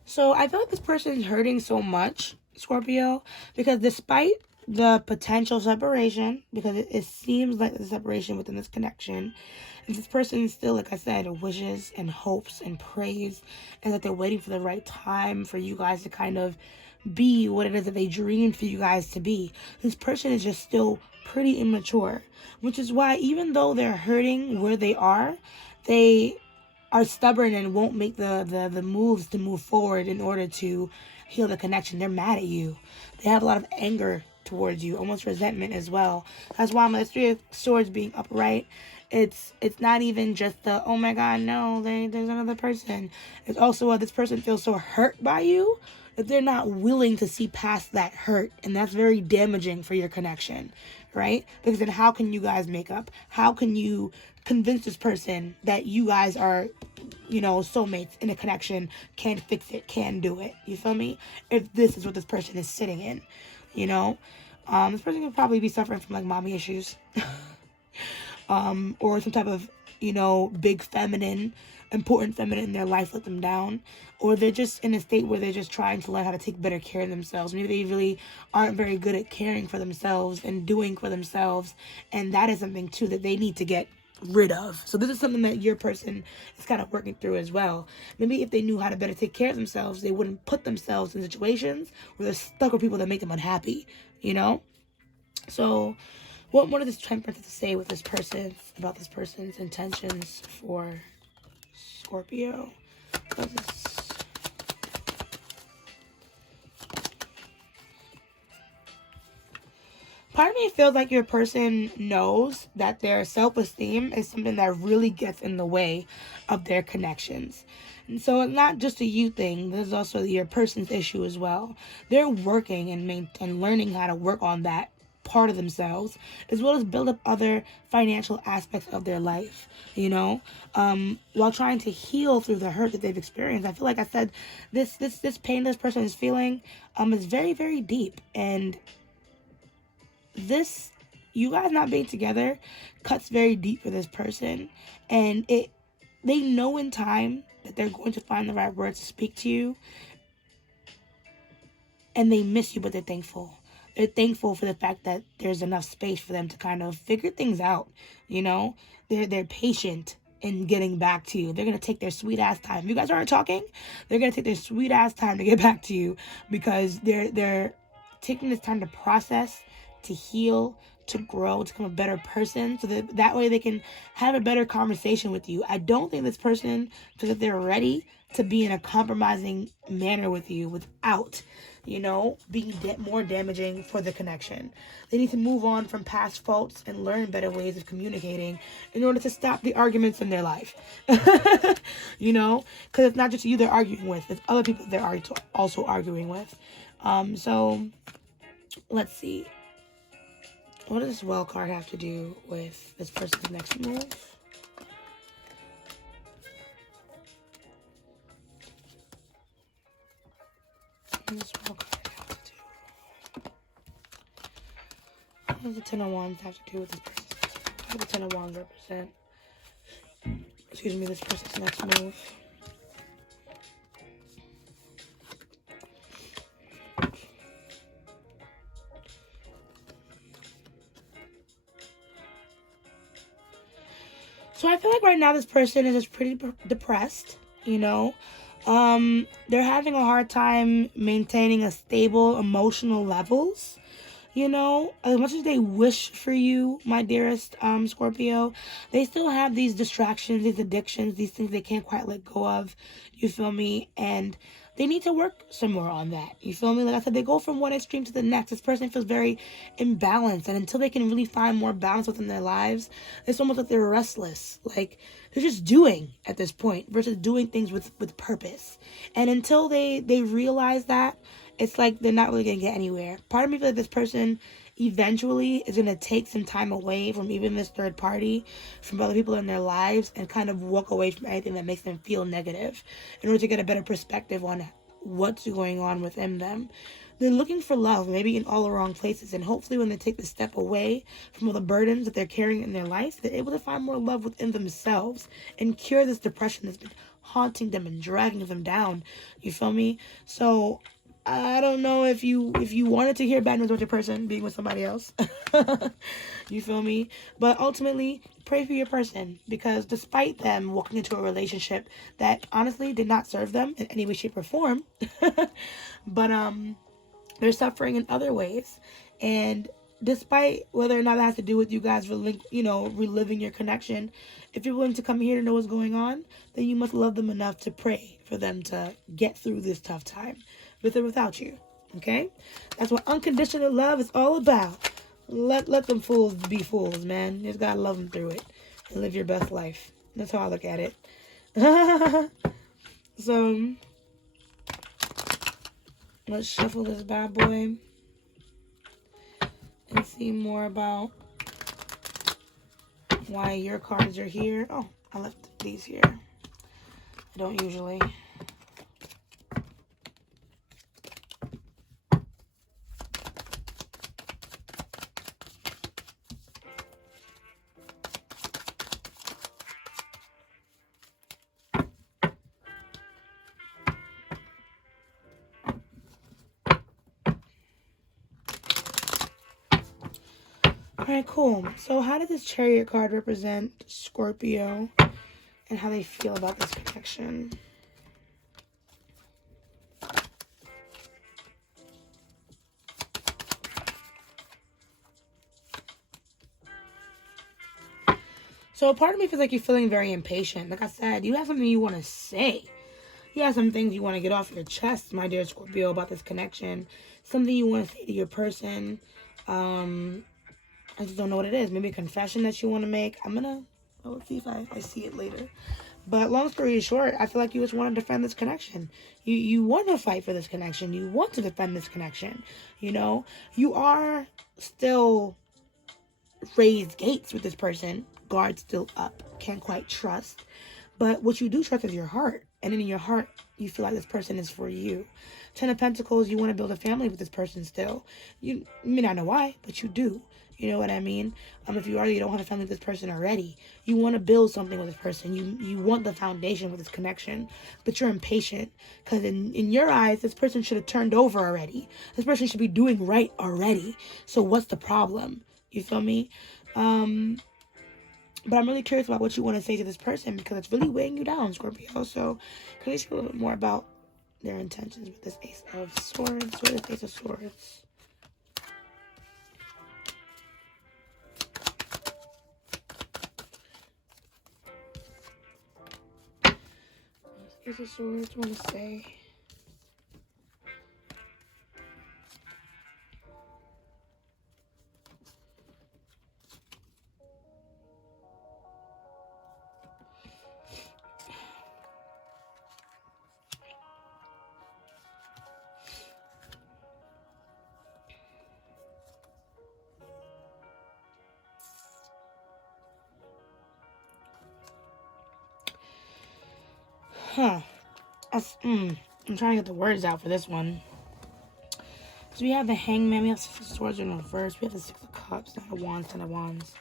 So I feel like this person is hurting so much, Scorpio, because despite the potential separation, because it seems like there's a separation within this connection, and this person still, like I said, wishes and hopes and prays, and that they're waiting for the right time for you guys to kind of be what it is that they dreamed for you guys to be. This person is just still pretty immature, which is why even though they're hurting where they are stubborn and won't make the moves to move forward in order to heal the connection. They're mad at you. They have a lot of anger towards you, almost resentment as well. That's why my Three of Swords being upright, it's not even just the, oh my God, no, there's another person. It's also this person feels so hurt by you that they're not willing to see past that hurt. And that's very damaging for your connection, right? Because then how can you guys make up? How can you convince this person that you guys are, you know, soulmates in a connection, can fix it, can do it? You feel me? If this is what this person is sitting in, you know? This person could probably be suffering from like mommy issues. Or some type of, you know, big feminine, important feminine in their life let them down. Or they're just in a state where they're just trying to learn how to take better care of themselves. Maybe they really aren't very good at caring for themselves and doing for themselves. And that is something too that they need to get rid of. So this is something that your person is kind of working through as well. Maybe if they knew how to better take care of themselves, they wouldn't put themselves in situations where they're stuck with people that make them unhappy, you know? So What does this temperance have to say with this person, about this person's intentions for Scorpio? What is Part of me feels like your person knows that their self-esteem is something that really gets in the way of their connections. And so it's not just a you thing. There's also your person's issue as well. They're working and learning how to work on that part of themselves, as well as build up other financial aspects of their life, while trying to heal through the hurt that they've experienced. I feel like I said, this pain this person is feeling is very, very deep. And you guys not being together cuts very deep for this person, and they know in time that they're going to find the right words to speak to you, and they miss you, but they're thankful. They're thankful for the fact that there's enough space for them to kind of figure things out. They're patient in getting back to you. They're gonna take their sweet ass time. If you guys aren't talking, they're gonna take their sweet ass time to get back to you, because they're taking this time to process, to heal, to grow, to become a better person, so that way they can have a better conversation with you. I don't think this person feels that they're ready to be in a compromising manner with you without, being more damaging for the connection. They need to move on from past faults and learn better ways of communicating in order to stop the arguments in their life. Because it's not just you they're arguing with, it's other people they're also arguing with. So let's see. What does this well card have to do with this person's next move? What does this well card have to do? What does the Ten of Wands have to do with this person's next move? What does the Ten of Wands represent? This person's next move. So I feel like right now this person is just pretty depressed, They're having a hard time maintaining a stable emotional levels, As much as they wish for you, my dearest Scorpio, they still have these distractions, these addictions, these things they can't quite let go of, you feel me? And they need to work some more on that, you feel me? Like I said, they go from one extreme to the next. This person feels very imbalanced, and until they can really find more balance within their lives, it's almost like they're restless. Like they're just doing at this point versus doing things with purpose. And until they realize that, it's like they're not really going to get anywhere. Part of me feels like this person eventually is going to take some time away from even this third party, from other people in their lives, and kind of walk away from anything that makes them feel negative in order to get a better perspective on what's going on within them. They're looking for love, maybe in all the wrong places, and hopefully when they take the step away from all the burdens that they're carrying in their life, they're able to find more love within themselves and cure this depression that's been haunting them and dragging them down. You feel me? So I don't know if you wanted to hear bad news about your person being with somebody else. You feel me? But ultimately, pray for your person, because despite them walking into a relationship that honestly did not serve them in any way, shape, or form, but they're suffering in other ways. And despite whether or not that has to do with you guys reliving your connection, if you're willing to come here to know what's going on, then you must love them enough to pray for them to get through this tough time, with or without you. Okay? That's what unconditional love is all about. Let them fools be fools, man. You just gotta love them through it and live your best life. That's how I look at it. So let's shuffle this bad boy and see more about why your cards are here. Oh, I left these here. I don't usually. Alright, cool. So how does this Chariot card represent Scorpio and how they feel about this connection? So part of me feels like you're feeling very impatient. Like I said, you have something you want to say. You have some things you want to get off your chest, my dear Scorpio, about this connection. Something you want to say to your person. I just don't know what it is. Maybe a confession that you want to make. Let's see if I see it later. But long story short, I feel like you just want to defend this connection. You want to fight for this connection. You want to defend this connection. You know, you are still raised gates with this person. Guard still up. Can't quite trust. But what you do trust is your heart. And in your heart, you feel like this person is for you. Ten of Pentacles, you want to build a family with this person still. You may not know why, but you do. You know what I mean? If you already don't have a family with this person already, you want to build something with this person. You want the foundation with this connection, but you're impatient because in your eyes, this person should have turned over already. This person should be doing right already. So what's the problem? You feel me? But I'm really curious about what you want to say to this person because it's really weighing you down, Scorpio. So can you say a little bit more about their intentions with this Ace of Swords? What is Ace of Swords? Ace of Swords want to say. I'm trying to get the words out for this one. So we have the Hangman, we have Six of Swords in reverse, we have the Six of Cups, Nine of Wands, Ten of Wands.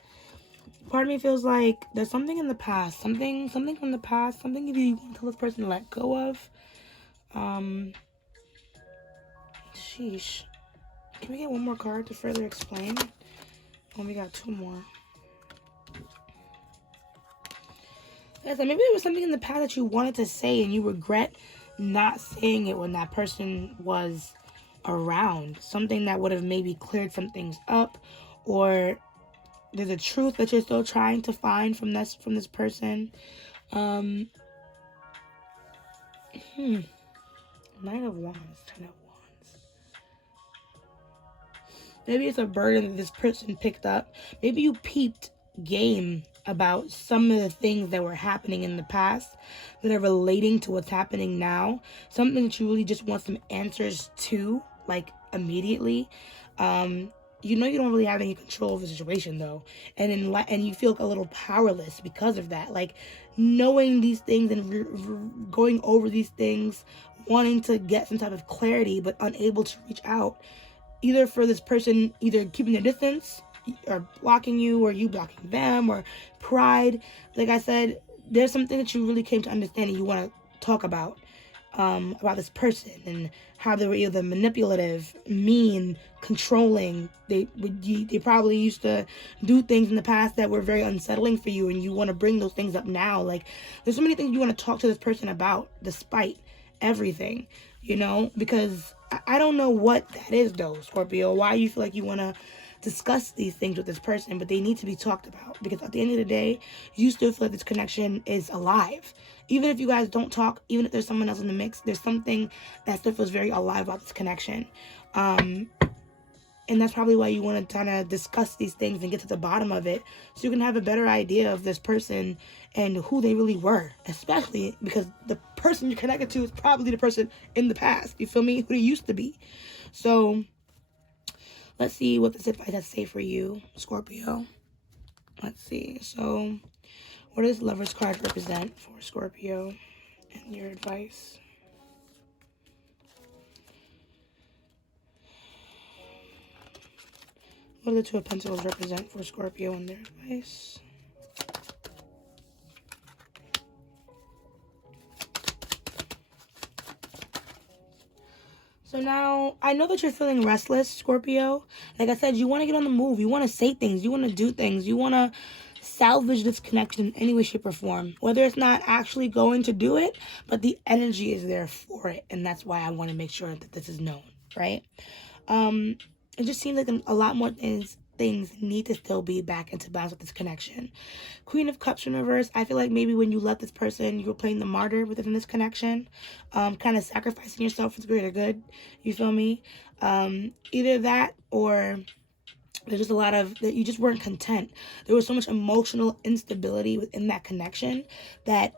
Part of me feels like there's something in the past, something from the past, something you want to tell this person to let go of. Sheesh. Can we get one more card to further explain? Oh, we got two more. Yes, maybe there was something in the past that you wanted to say and you regret not saying it when that person was around. Something that would have maybe cleared some things up, or there's a truth that you're still trying to find from this person. Nine of Wands, Ten of Wands. Maybe it's a burden that this person picked up. Maybe you peeped game about some of the things that were happening in the past that are relating to what's happening now. Something that you really just want some answers to, like, immediately. You know you don't really have any control of the situation, though. And you feel a little powerless because of that. Like, knowing these things and going over these things, wanting to get some type of clarity, but unable to reach out. Either for this person, either keeping their distance, or blocking you, or you blocking them, or pride. Like I said, there's something that you really came to understand and you want to talk about this person and how they were either manipulative, mean, controlling. They probably used to do things in the past that were very unsettling for you, and you want to bring those things up now. Like, there's so many things you want to talk to this person about despite everything, you know, because I don't know what that is, though, Scorpio. Why you feel like you want to discuss these things with this person, but they need to be talked about, because at the end of the day, you still feel like this connection is alive. Even if you guys don't talk, even if there's someone else in the mix, there's something that still feels very alive about this connection. And that's probably why you want to kind of discuss these things and get to the bottom of it, so you can have a better idea of this person and who they really were, especially because the person you're connected to is probably the person in the past, you feel me, who they used to be. So let's see what this advice has to say for you, Scorpio. Let's see. So what does Lover's card represent for Scorpio and your advice? What do the Two of Pentacles represent for Scorpio and their advice? So now, I know that you're feeling restless, Scorpio. Like I said, you want to get on the move. You want to say things. You want to do things. You want to salvage this connection in any way, shape, or form. Whether it's not actually going to do it, but the energy is there for it. And that's why I want to make sure that this is known, right? It just seems like a lot more things things need to still be back into balance with this connection. Queen of Cups in reverse. I feel like maybe when you left this person, you were playing the martyr within this connection, kind of sacrificing yourself for the greater good. You feel me? Either that, or there's just a lot of that you just weren't content. There was so much emotional instability within that connection that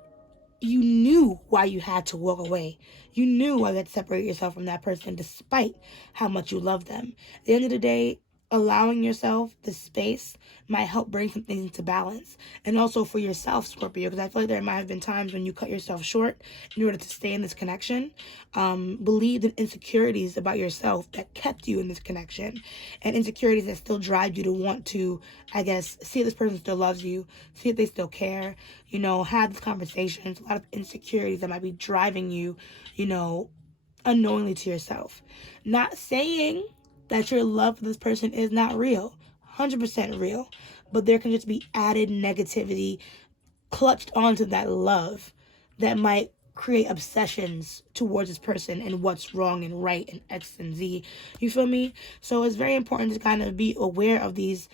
you knew why you had to walk away. You knew why you had to separate yourself from that person despite how much you love them. At the end of the day, allowing yourself the space might help bring some things into balance. And also for yourself, Scorpio, because I feel like there might have been times when you cut yourself short in order to stay in this connection. Believed in insecurities about yourself that kept you in this connection. And insecurities that still drive you to want to, I guess, see if this person still loves you, see if they still care, you know, have these conversations. A lot of insecurities that might be driving you, you know, unknowingly to yourself. Not saying that your love for this person is not real, 100% real, but there can just be added negativity clutched onto that love that might create obsessions towards this person and what's wrong and right and X and Z. You feel me? So it's very important to kind of be aware of these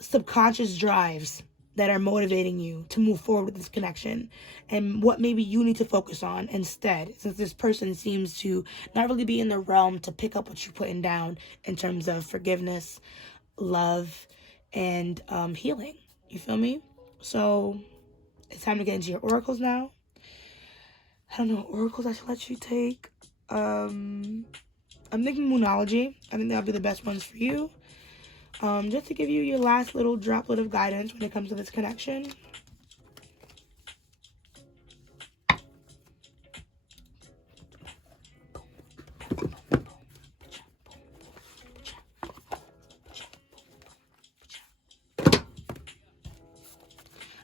subconscious drives that are motivating you to move forward with this connection, and what maybe you need to focus on instead, since this person seems to not really be in the realm to pick up what you're putting down in terms of forgiveness, love, and healing. You feel me? So it's time to get into your oracles now. I don't know what oracles I should let you take. I'm thinking Moonology. I think that'll be the best ones for you. Just to give you your last little droplet of guidance when it comes to this connection.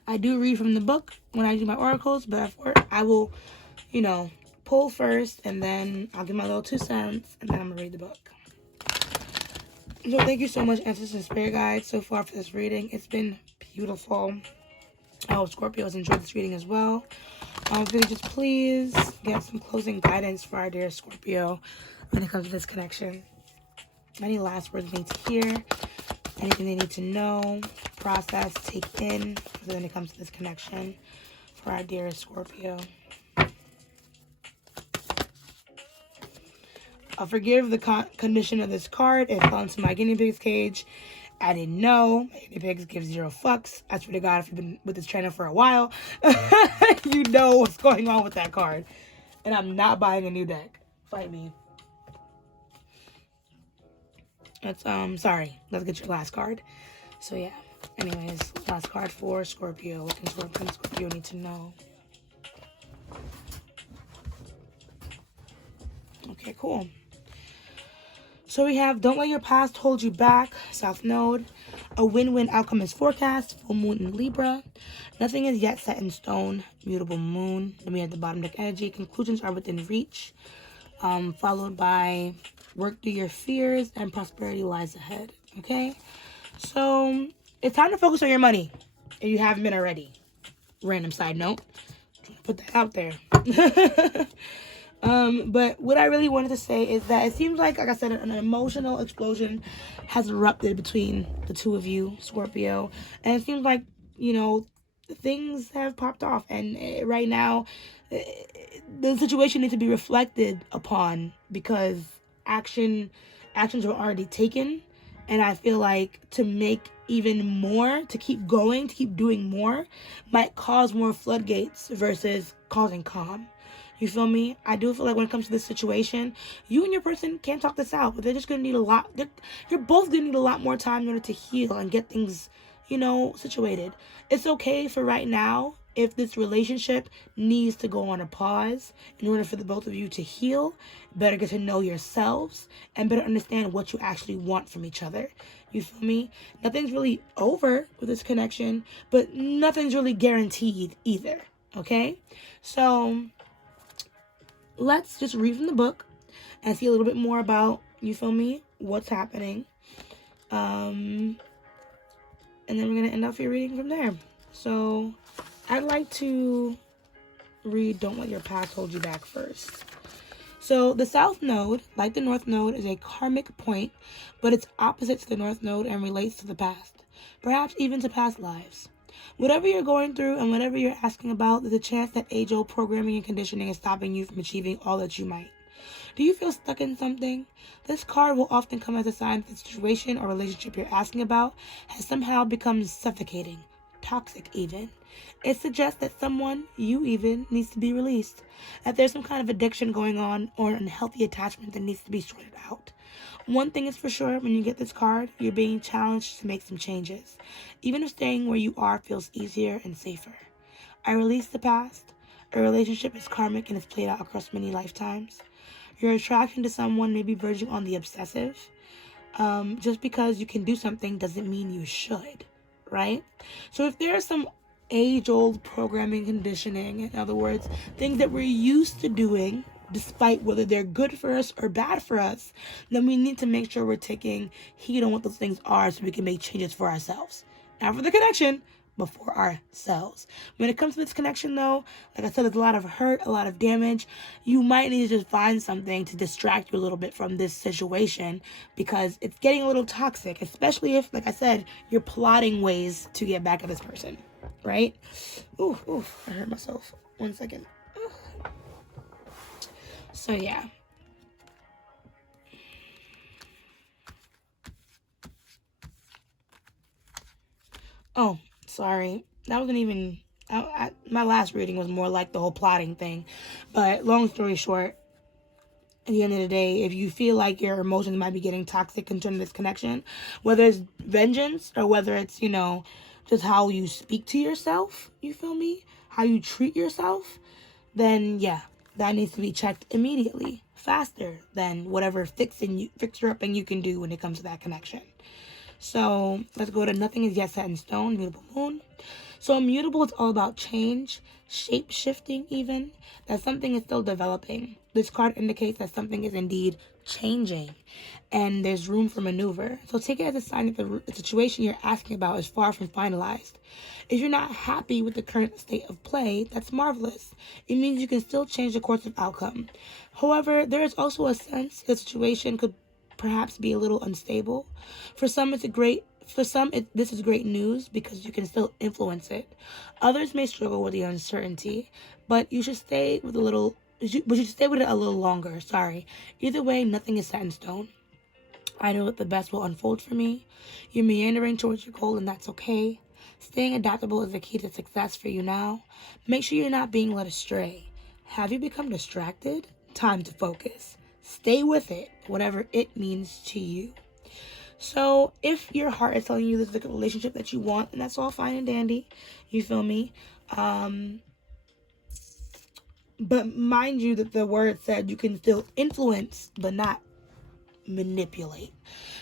I do read from the book when I do my oracles, but I will, you know, pull first, and then I'll give my little 2 cents, and then I'm going to read the book. So thank you so much, Ancestors and Spirit Guides, so far for this reading. It's been beautiful. I hope Scorpios enjoyed this reading as well. If you could just please get some closing guidance for our dear Scorpio when it comes to this connection. Any last words they need to hear, anything they need to know, process, take in when it comes to this connection for our dear Scorpio. I'll forgive the condition of this card. It fell into my guinea pig's cage. I didn't know. My guinea pigs give 0 fucks. I swear to God, if you've been with this channel for a while, you know what's going on with that card. And I'm not buying a new deck. Fight me. That's, sorry. Let's get your last card. So, yeah. Anyways, last card for Scorpio. What can Scorpio need to know? Okay, cool. So we have Don't Let Your Past Hold You Back, South Node. A win-win outcome is forecast, full moon in Libra. Nothing is yet set in stone, mutable moon. Then we have the bottom deck energy. Conclusions are within reach. Followed by work through your fears and prosperity lies ahead. Okay? So it's time to focus on your money if you haven't been already. Random side note. Put that out there. But what I really wanted to say is that it seems like I said, an emotional explosion has erupted between the two of you, Scorpio. And it seems like, you know, things have popped off. And right now, the situation needs to be reflected upon because actions were already taken. And I feel like to make even more, to keep going, to keep doing more, might cause more floodgates versus causing calm. You feel me? I do feel like when it comes to this situation, you and your person can't talk this out, but they're just going to need a lot. You're both going to need a lot more time in order to heal and get things, you know, situated. It's okay for right now if this relationship needs to go on a pause in order for the both of you to heal, better get to know yourselves, and better understand what you actually want from each other. You feel me? Nothing's really over with this connection, but nothing's really guaranteed either. Okay? So let's just read from the book and see a little bit more about, you feel me, what's happening. And then we're going to end off your reading from there. So I'd like to read Don't Let Your Past Hold You Back first. So the South Node, like the North Node, is a karmic point, but it's opposite to the North Node and relates to the past, perhaps even to past lives. Whatever you're going through and whatever you're asking about, there's a chance that age-old programming and conditioning is stopping you from achieving all that you might. Do you feel stuck in something? This card will often come as a sign that the situation or relationship you're asking about has somehow become suffocating, toxic even. It suggests that someone, you even, needs to be released, that there's some kind of addiction going on or an unhealthy attachment that needs to be sorted out. One thing is for sure, when you get this card, you're being challenged to make some changes, even if staying where you are feels easier and safer. I release the past. A relationship is karmic and it's played out across many lifetimes. Your attraction to someone may be verging on the obsessive. Just because you can do something doesn't mean you should, right? So if there are some age-old programming conditioning, in other words, things that we're used to doing, despite whether they're good for us or bad for us, then we need to make sure we're taking heed on what those things are so we can make changes for ourselves. Not for the connection, but for ourselves. When it comes to this connection, though, like I said, there's a lot of hurt, a lot of damage. You might need to just find something to distract you a little bit from this situation because it's getting a little toxic, especially if, like I said, you're plotting ways to get back at this person, right? Ooh, I hurt myself. 1 second. So, yeah. Oh, sorry. That wasn't even... my last reading was more like the whole plotting thing. But long story short, at the end of the day, if you feel like your emotions might be getting toxic concerning this connection, whether it's vengeance or whether it's, just how you speak to yourself, you feel me? How you treat yourself, then yeah, that needs to be checked immediately, faster than whatever fixer-upping you can do when it comes to that connection. So let's go to Nothing Is Yet Set in Stone, Mutable Moon. So immutable is all about change, shape-shifting even, that something is still developing. This card indicates that something is indeed changing and there's room for maneuver. So take it as a sign that the situation you're asking about is far from finalized. If you're not happy with the current state of play, that's marvelous. It means you can still change the course of outcome. However, there is also a sense the situation could perhaps be a little unstable. For some, this is great news because you can still influence it. Others may struggle with the uncertainty, but you should stay with you should stay with it a little longer. Sorry. Either way, nothing is set in stone. I know that the best will unfold for me. You're meandering towards your goal, and that's okay. Staying adaptable is the key to success for you now. Make sure you're not being led astray. Have you become distracted? Time to focus. Stay with it, whatever it means to you. So if your heart is telling you this is the relationship that you want, and that's all fine and dandy, you feel me? But mind you that the word said you can still influence, but not manipulate.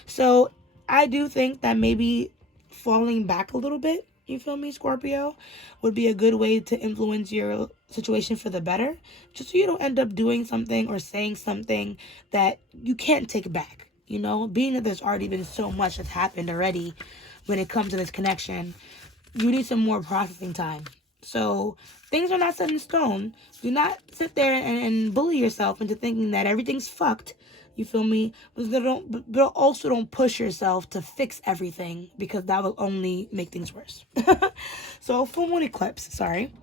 So I do think that maybe falling back a little bit, you feel me, Scorpio, would be a good way to influence your situation for the better, just so you don't end up doing something or saying something that you can't take back. Being that there's already been so much that's happened already when it comes to this connection, you need some more processing time. So things are not set in stone. Do not sit there and bully yourself into thinking that everything's fucked. You feel me? But also don't push yourself to fix everything because that will only make things worse. So full moon eclipse, sorry.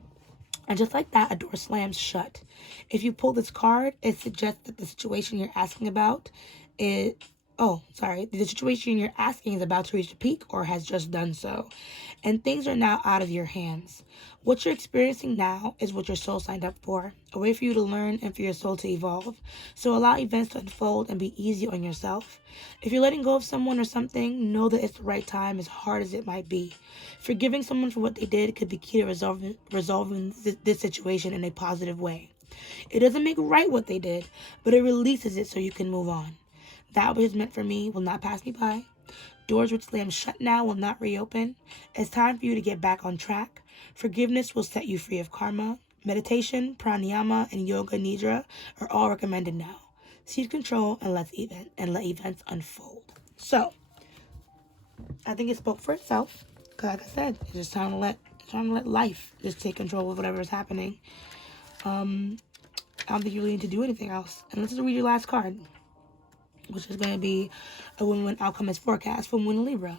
And just like that, a door slams shut. If you pull this card, it suggests that the situation you're asking about is... the situation you're asking is about to reach a peak or has just done so. And things are now out of your hands. What you're experiencing now is what your soul signed up for. A way for you to learn and for your soul to evolve. So allow events to unfold and be easy on yourself. If you're letting go of someone or something, know that it's the right time, as hard as it might be. Forgiving someone for what they did could be key to resolving this situation in a positive way. It doesn't make right what they did, but it releases it so you can move on. That which is meant for me will not pass me by. Doors which slam shut now will not reopen. It's time for you to get back on track. Forgiveness will set you free of karma. Meditation, pranayama, and yoga nidra are all recommended now. Seize control and let events unfold. So, I think it spoke for itself. Because like I said, it's just time to let life just take control of whatever is happening. I don't think you really need to do anything else. And let's just read your last card, which is going to be a win-win outcome as forecast from Moon in Libra.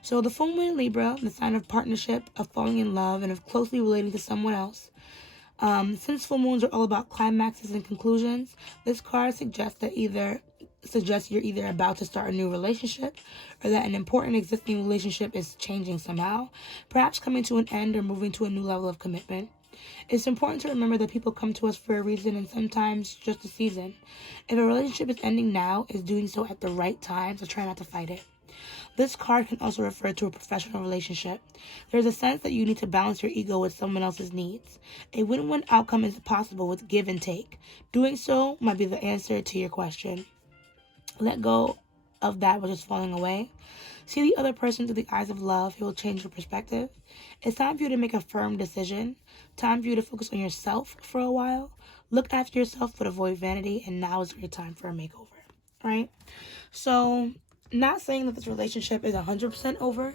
So the full moon in Libra, the sign of partnership, of falling in love, and of closely relating to someone else. Since full moons are all about climaxes and conclusions, this card suggests you're either about to start a new relationship or that an important existing relationship is changing somehow, perhaps coming to an end or moving to a new level of commitment. It's important to remember that people come to us for a reason and sometimes just a season. If a relationship is ending now, it's doing so at the right time, so try not to fight it. This card can also refer to a professional relationship. There's a sense that you need to balance your ego with someone else's needs. A win-win outcome is possible with give and take. Doing so might be the answer to your question. Let go of that which is falling away. See the other person through the eyes of love. It will change your perspective. It's time for you to make a firm decision. Time for you to focus on yourself for a while. Look after yourself but avoid vanity, and now is your time for a makeover, right? So, not saying that this relationship is 100% over,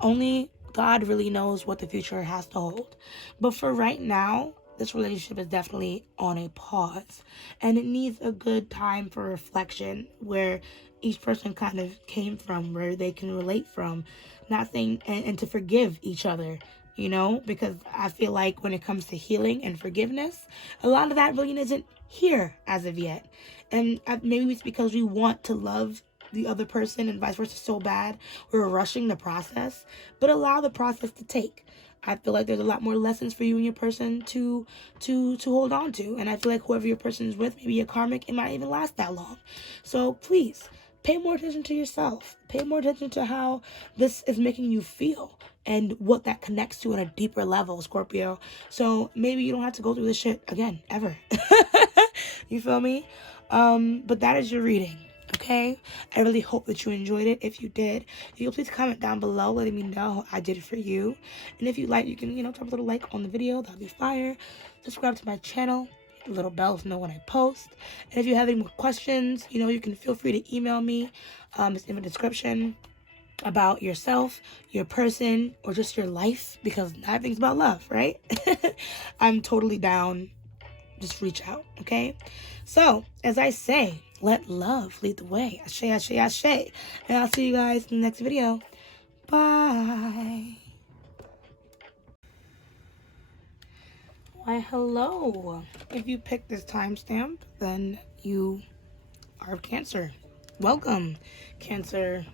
only God really knows what the future has to hold. But for right now, this relationship is definitely on a pause, and it needs a good time for reflection where each person kind of came from, where they can relate from, not saying, and to forgive each other, because I feel like when it comes to healing and forgiveness, a lot of that really isn't here as of yet. And maybe it's because we want to love the other person and vice versa so bad, we're rushing the process, but allow the process to take. I feel like there's a lot more lessons for you and your person to hold on to, and I feel like whoever your person is with, maybe a karmic, it might even last that long. So please pay more attention to yourself. Pay more attention to how this is making you feel and what that connects to on a deeper level, Scorpio. So maybe you don't have to go through this shit again, ever. You feel me? But that is your reading. Okay, I really hope that you enjoyed it. If you did, you'll please comment down below letting me know how I did it for you. And if you like, you can, drop a little like on the video. That'd be fire. Subscribe to my channel. Hit the little bell to know when I post. And if you have any more questions, you can feel free to email me. It's in the description, about yourself, your person, or just your life, because not everything's about love, right? I'm totally down. Just reach out, okay? So, as I say, let love lead the way. Ashe, ashe, ashe. And I'll see you guys in the next video. Bye. Why, hello. If you picked this timestamp, then you are of Cancer. Welcome, Cancer,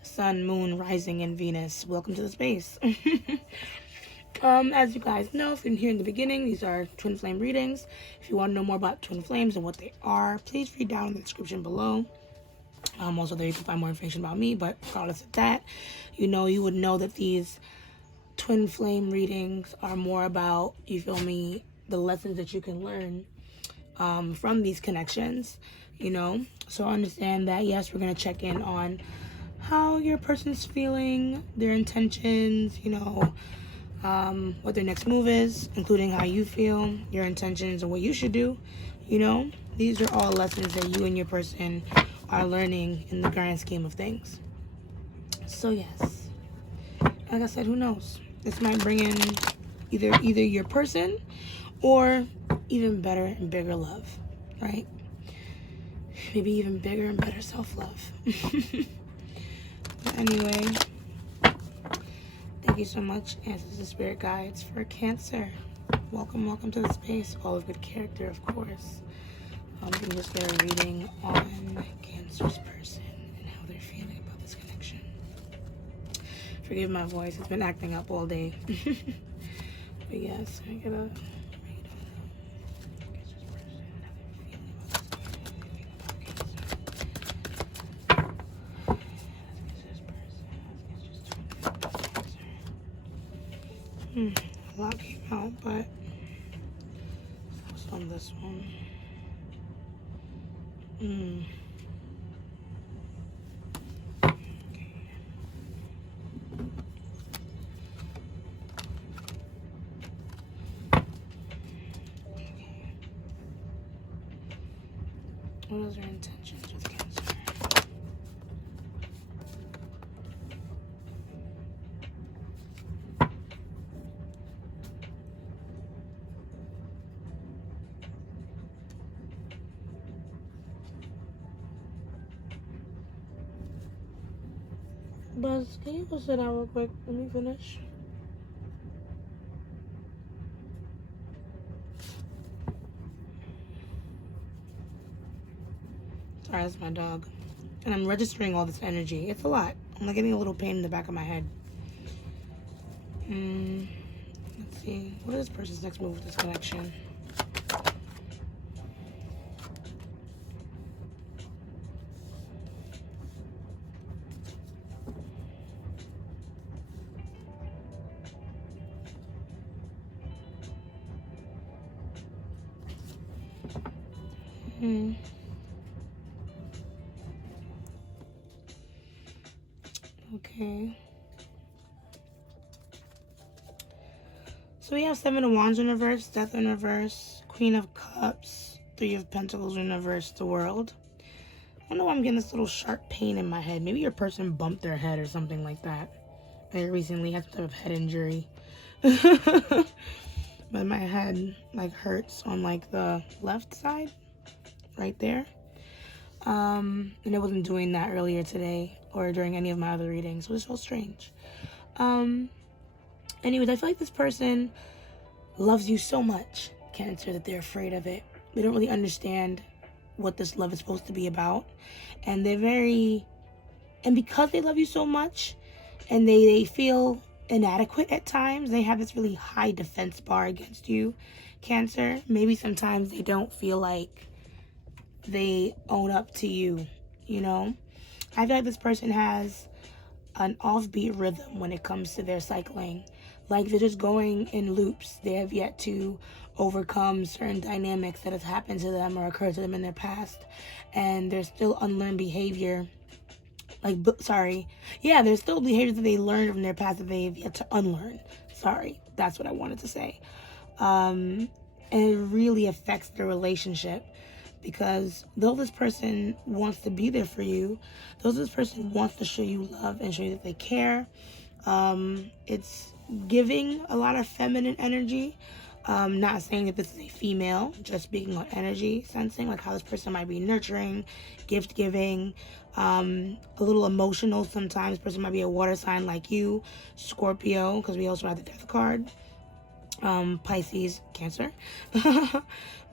Sun, Moon, Rising, and Venus. Welcome to the space. As you guys know, if you didn't hear in the beginning, these are twin flame readings. If you want to know more about twin flames and what they are, please read down in the description below. Also, there you can find more information about me, but regardless of that, you would know that these twin flame readings are more about, you feel me, the lessons that you can learn from these connections, So understand that, yes, we're going to check in on how your person's feeling, their intentions, what their next move is, including how you feel, your intentions, and what you should do. These are all lessons that you and your person are learning in the grand scheme of things. So yes, like I said, who knows? This might bring in either your person or even better and bigger love, right? Maybe even bigger and better self-love. But anyway, thank you so much. This is the Spirit Guides for Cancer. Welcome to the space. All of good character, of course. You can just get a reading on Cancer's person and how they're feeling about this connection. Forgive my voice. It's been acting up all day. But yes, I get a read on Cancer's person and how they're feeling about this. A lot came out, but focus on this one. Okay. What is your intentions with Cancer? Buzz, can you go sit down real quick? Let me finish. Sorry, that's my dog. And I'm registering all this energy. It's a lot. I'm like getting a little pain in the back of my head. Let's see. What is this person's next move with this connection? Okay. So we have Seven of Wands in reverse, Death in reverse, Queen of Cups, Three of Pentacles in reverse, the World. I don't know why I'm getting this little sharp pain in my head. Maybe your person bumped their head or something like that. I recently had some type of head injury. But my head like hurts on like the left side, right there. And it wasn't doing that earlier today or during any of my other readings, so it's so strange. Anyways, I feel like this person loves you so much, Cancer, that they're afraid of it. They don't really understand what this love is supposed to be about. And and because they love you so much and they feel inadequate at times, they have this really high defense bar against you, Cancer. Maybe sometimes they don't feel like they own up to you, you know? I feel like this person has an offbeat rhythm when it comes to their cycling. Like they're just going in loops. They have yet to overcome certain dynamics that have happened to them or occurred to them in their past. And there's still unlearned behavior. There's still behaviors that they learned from their past that they've yet to unlearn. Sorry, that's what I wanted to say. And it really affects their relationship. Because though this person wants to be there for you, though this person wants to show you love and show you that they care, it's giving a lot of feminine energy. Not saying that this is a female, just speaking on energy, sensing like how this person might be nurturing, gift giving, a little emotional sometimes. This person might be a water sign like you, Scorpio, because we also have the Death card. Pisces, Cancer.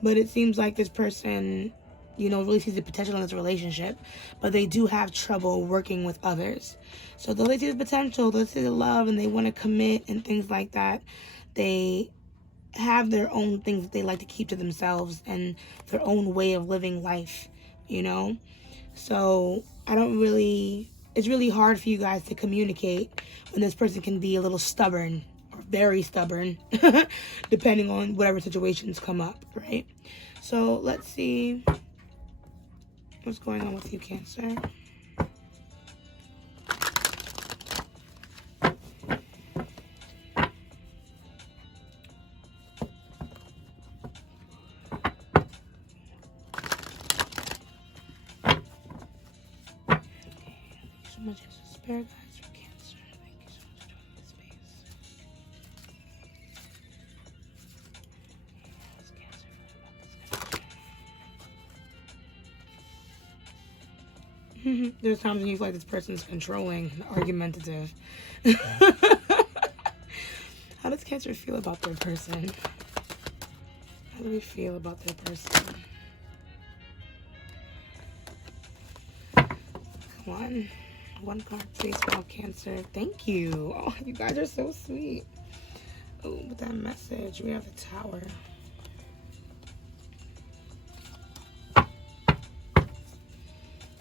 But it seems like this person, really sees the potential in this relationship, but they do have trouble working with others. So though they see the potential, they see the love, and they want to commit and things like that, they have their own things that they like to keep to themselves and their own way of living life, So it's really hard for you guys to communicate when this person can be a little stubborn, very stubborn, depending on whatever situations come up, right? So let's see what's going on with you, Cancer. So much spirit guides for Cancer. Thank you so much for joining this space. There's times when you feel like this person's controlling and argumentative. How does Cancer feel about their person? How do we feel about their person? Come on. One card, please, for Cancer. Thank you. Oh, you guys are so sweet. Oh, with that message, we have the Tower.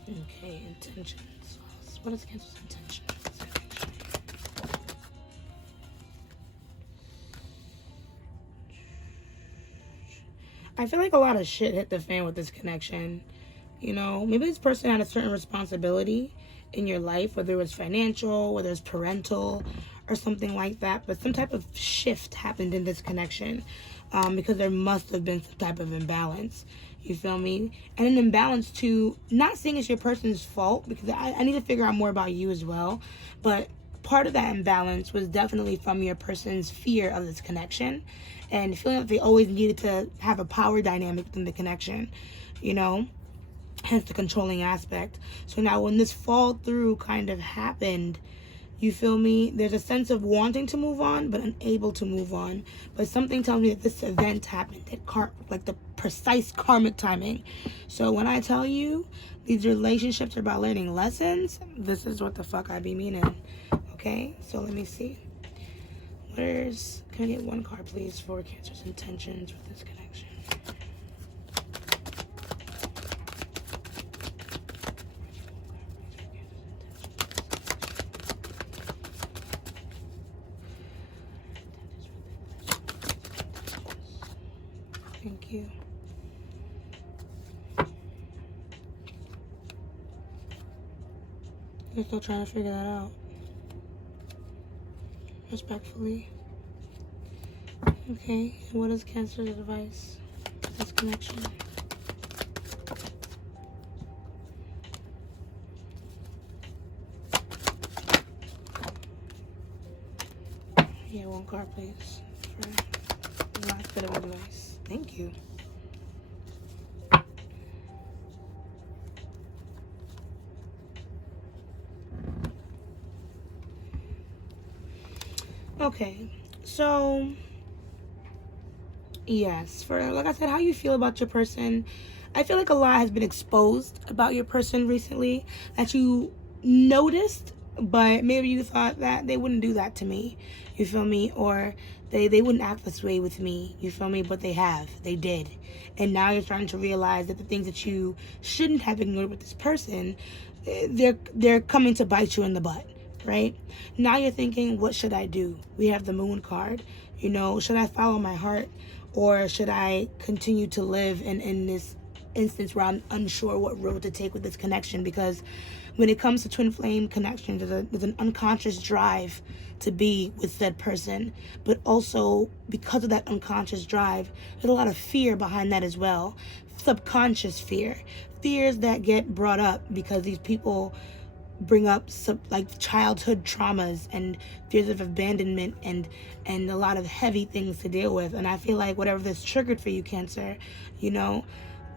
Okay, intentions. What is Cancer's intention? I feel like a lot of shit hit the fan with this connection. Maybe this person had a certain responsibility in your life, whether it was financial, whether it's parental, or something like that. But some type of shift happened in this connection because there must have been some type of imbalance. You feel me? And an imbalance too, not saying it's your person's fault, because I need to figure out more about you as well. But part of that imbalance was definitely from your person's fear of this connection and feeling that they always needed to have a power dynamic within the connection, hence the controlling aspect. So now when this fall through kind of happened, you feel me? There's a sense of wanting to move on, but unable to move on. But something tells me that this event happened at like the precise karmic timing. So when I tell you these relationships are about learning lessons, this is what the fuck I be meaning. Okay, so let me see. Can I get one card, please, for Cancer's intentions with this connection? Thank you. You're still trying to figure that out. Respectfully. Okay, and what is Cancer's advice for this connection? Yeah, one card, please, for the last bit of advice. Thank you. Okay, so yes, for like I said, how you feel about your person. I feel like a lot has been exposed about your person recently that you noticed, but maybe you thought that they wouldn't do that to me. You feel me? Or they wouldn't act this way with me. You feel me? But they have. They did. And now you're starting to realize that the things that you shouldn't have ignored with this person, they're coming to bite you in the butt. Right? Now you're thinking, what should I do? We have the moon card. You know, should I follow my heart? Or should I continue to live in this instance where I'm unsure what road to take with this connection? Because when it comes to twin flame connections, there's an unconscious drive to be with said person. But also, because of that unconscious drive, there's a lot of fear behind that as well. Subconscious fear. Fears that get brought up because these people bring up like childhood traumas and fears of abandonment and a lot of heavy things to deal with. And I feel like whatever this triggered for you, Cancer, you know,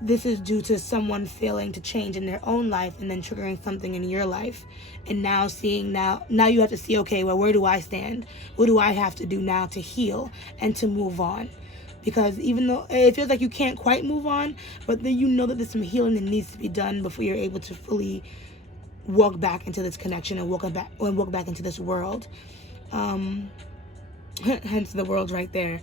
this is due to someone failing to change in their own life and then triggering something in your life. And now you have to see, okay, well, where do I stand? What do I have to do now to heal and to move on? Because even though it feels like you can't quite move on, but then you know that there's some healing that needs to be done before you're able to fully walk back into this connection and walk back into this world. Hence the world right there.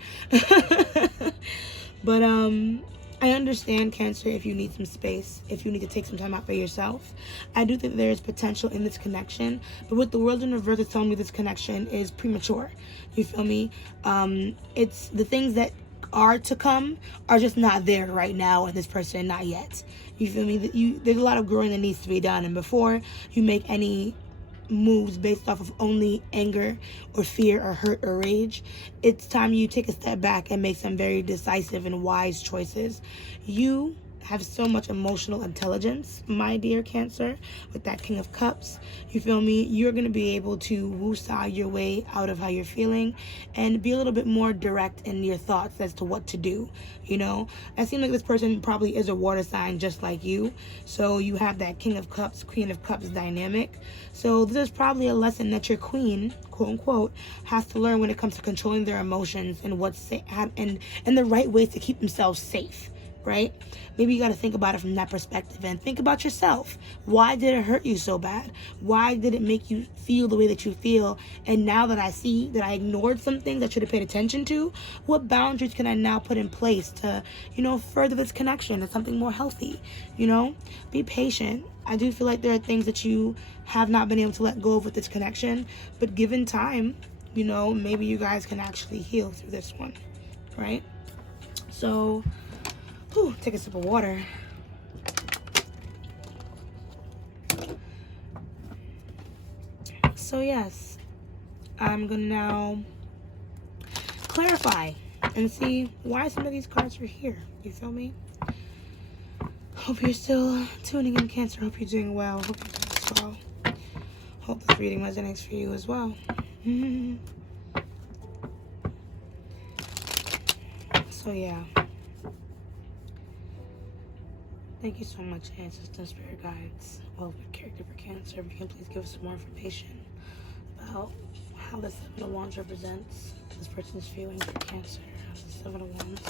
But I understand, Cancer, if you need some space, if you need to take some time out for yourself. I do think there is potential in this connection, but what the world in reverse is telling me, this connection is premature. You feel me? It's the things that are to come are just not there right now with this person, not yet. You feel me? There's a lot of growing that needs to be done, and before you make any moves based off of only anger or fear or hurt or rage, it's time you take a step back and make some very decisive and wise choices. You have so much emotional intelligence, my dear Cancer, with that King of Cups. You feel me? You're going to be able to woosah your way out of how you're feeling and be a little bit more direct in your thoughts as to what to do. You know, I seem like this person probably is a water sign just like you. So you have that King of Cups, Queen of Cups dynamic. So this is probably a lesson that your queen, quote unquote, has to learn when it comes to controlling their emotions and and the right ways to keep themselves safe. Right? Maybe you got to think about it from that perspective and think about yourself. Why did it hurt you so bad? Why did it make you feel the way that you feel? And now that I see that I ignored something that I should have paid attention to, what boundaries can I now put in place to, further this connection to something more healthy? Be patient. I do feel like there are things that you have not been able to let go of with this connection, but given time, maybe you guys can actually heal through this one, right? So, take a sip of water. So yes, I'm gonna now clarify and see why some of these cards are here. You feel me? Hope you're still tuning in, Cancer. Hope you're doing well. Hope you're doing well. Hope this reading resonates for you as well. So yeah. Thank you so much, ancestors, spirit guides, well, character for Cancer. If you can please give us some more information about how the Seven of Wands represents this person's feelings for Cancer. How's the Seven of Wands?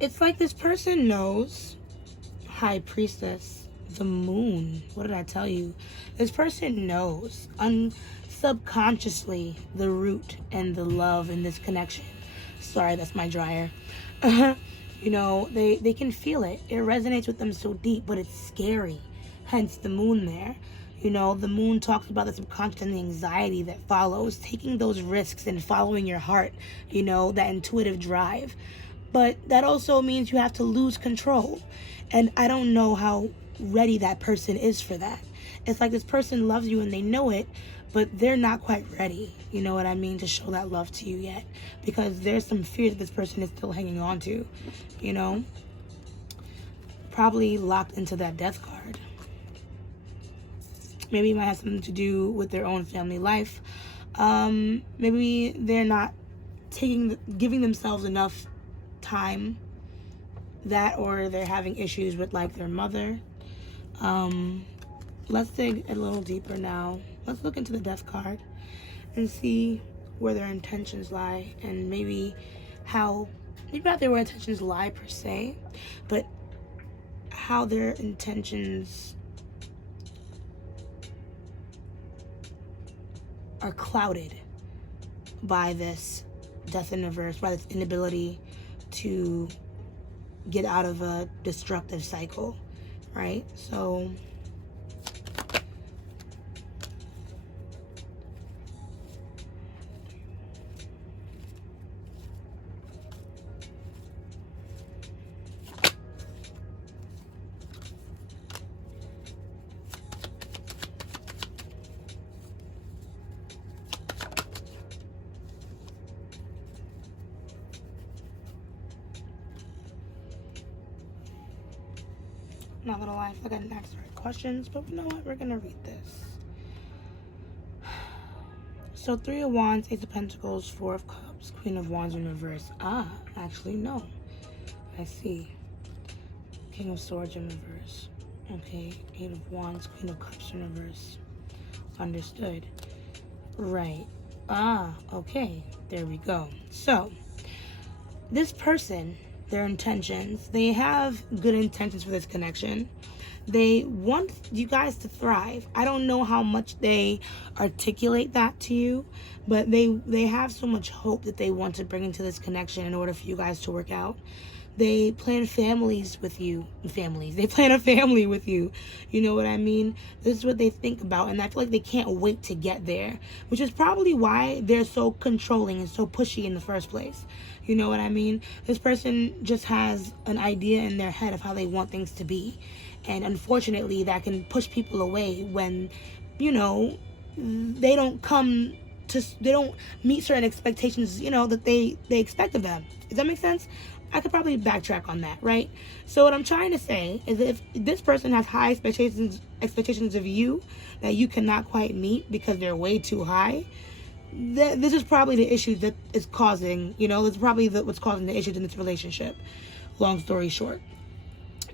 It's like this person knows, High Priestess, the moon. What did I tell you? This person knows subconsciously the root and the love in this connection. Sorry, that's my dryer. You know, they can feel it. It resonates with them so deep, but it's scary. Hence the moon there. You know, the moon talks about the subconscious and the anxiety that follows, taking those risks and following your heart, you know, that intuitive drive. But that also means you have to lose control. And I don't know how ready that person is for that. It's like this person loves you and they know it, but they're not quite ready, you know what I mean, to show that love to you yet. Because there's some fear that this person is still hanging on to, you know. Probably locked into that death card. Maybe it might have something to do with their own family life. Maybe they're not giving themselves enough time, that, or they're having issues with like their mother. Let's dig a little deeper now. Let's look into the death card and see where their intentions lie, and maybe not their intentions lie per se, but how their intentions are clouded by this death in reverse, by this inability to get out of a destructive cycle, right? So not gonna lie, I feel like I didn't ask the right questions, but you know what? We're gonna read this. So 3 of Wands, Ace of Pentacles, 4 of Cups, Queen of Wands in reverse. Actually, no. I see. King of Swords in reverse. Okay, 8 of Wands, Queen of Cups in reverse. Understood. Right. Okay. There we go. So, this person, their intentions, they have good intentions for this connection. They want you guys to thrive. I don't know how much they articulate that to you, but they have so much hope that they want to bring into this connection in order for you guys to work out. They plan families with you. They plan a family with you. You know what I mean? This is what they think about, and I feel like they can't wait to get there, which is probably why they're so controlling and so pushy in the first place. You know what I mean? This person just has an idea in their head of how they want things to be. And unfortunately, that can push people away when, you know, they don't meet certain expectations, you know, that they expect of them. Does that make sense? I could probably backtrack on that, right? So what I'm trying to say is that if this person has high expectations of you that you cannot quite meet because they're way too high, this is probably the issue that is causing, you know, it's probably what's causing the issues in this relationship. Long story short.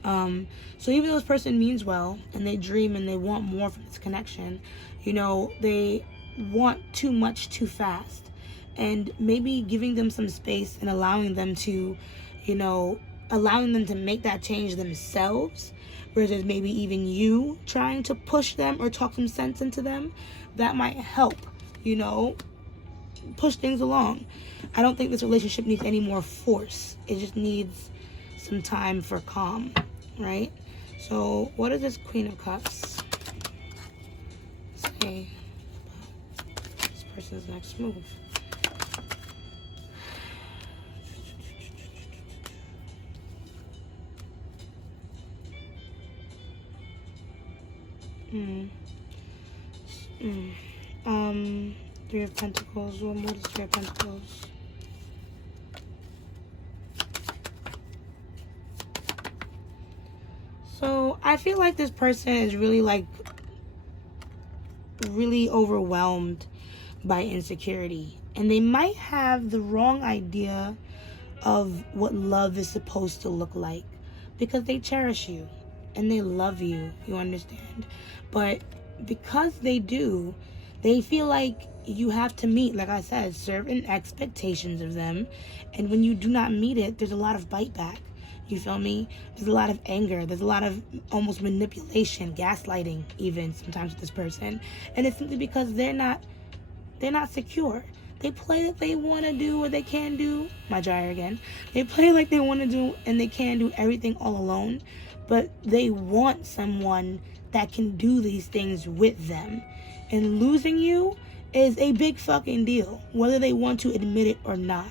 So even though this person means well and they dream and they want more from this connection, you know, they want too much too fast. And maybe giving them some space and allowing them to, you know, allowing them to make that change themselves, versus maybe even you trying to push them or talk some sense into them, that might help, you know, push things along. I don't think this relationship needs any more force. It just needs some time for calm, right? So what is this Queen of Cups say about this person's next move? Three of Pentacles. What more is Three of Pentacles? So I feel like this person is really overwhelmed by insecurity. And they might have the wrong idea of what love is supposed to look like, because they cherish you and they love you, you understand? But because they do, they feel like you have to meet, like I said, certain expectations of them. And when you do not meet it, there's a lot of bite back. You feel me? There's a lot of anger. There's a lot of almost manipulation, gaslighting even sometimes with this person. And it's simply because they're not secure. They play that they want to do or they can do. My gyre again. They play like they want to do and they can do everything all alone. But they want someone that can do these things with them. And losing you is a big fucking deal, whether they want to admit it or not.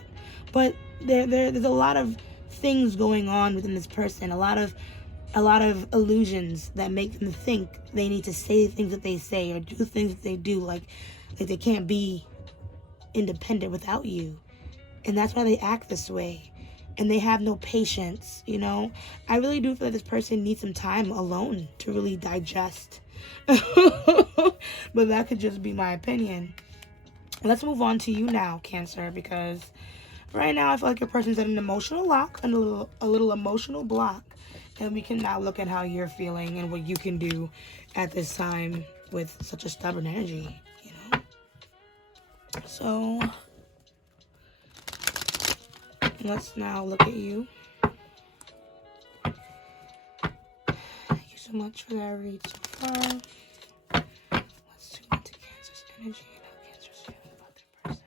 But there's a lot of things going on within this person. A lot of illusions that make them think they need to say things that they say or do things that they do, like they can't be independent without you. And that's why they act this way. And they have no patience, you know? I really do feel that this person needs some time alone to really digest. But that could just be my opinion. Let's move on to you now, Cancer, because right now I feel like your person's at an emotional lock and a little emotional block. And we can now look at how you're feeling and what you can do at this time with such a stubborn energy, you know? So let's now look at you. Thank you so much for that read so far. Let's tune into Cancer's energy and how Cancer's feeling about their person.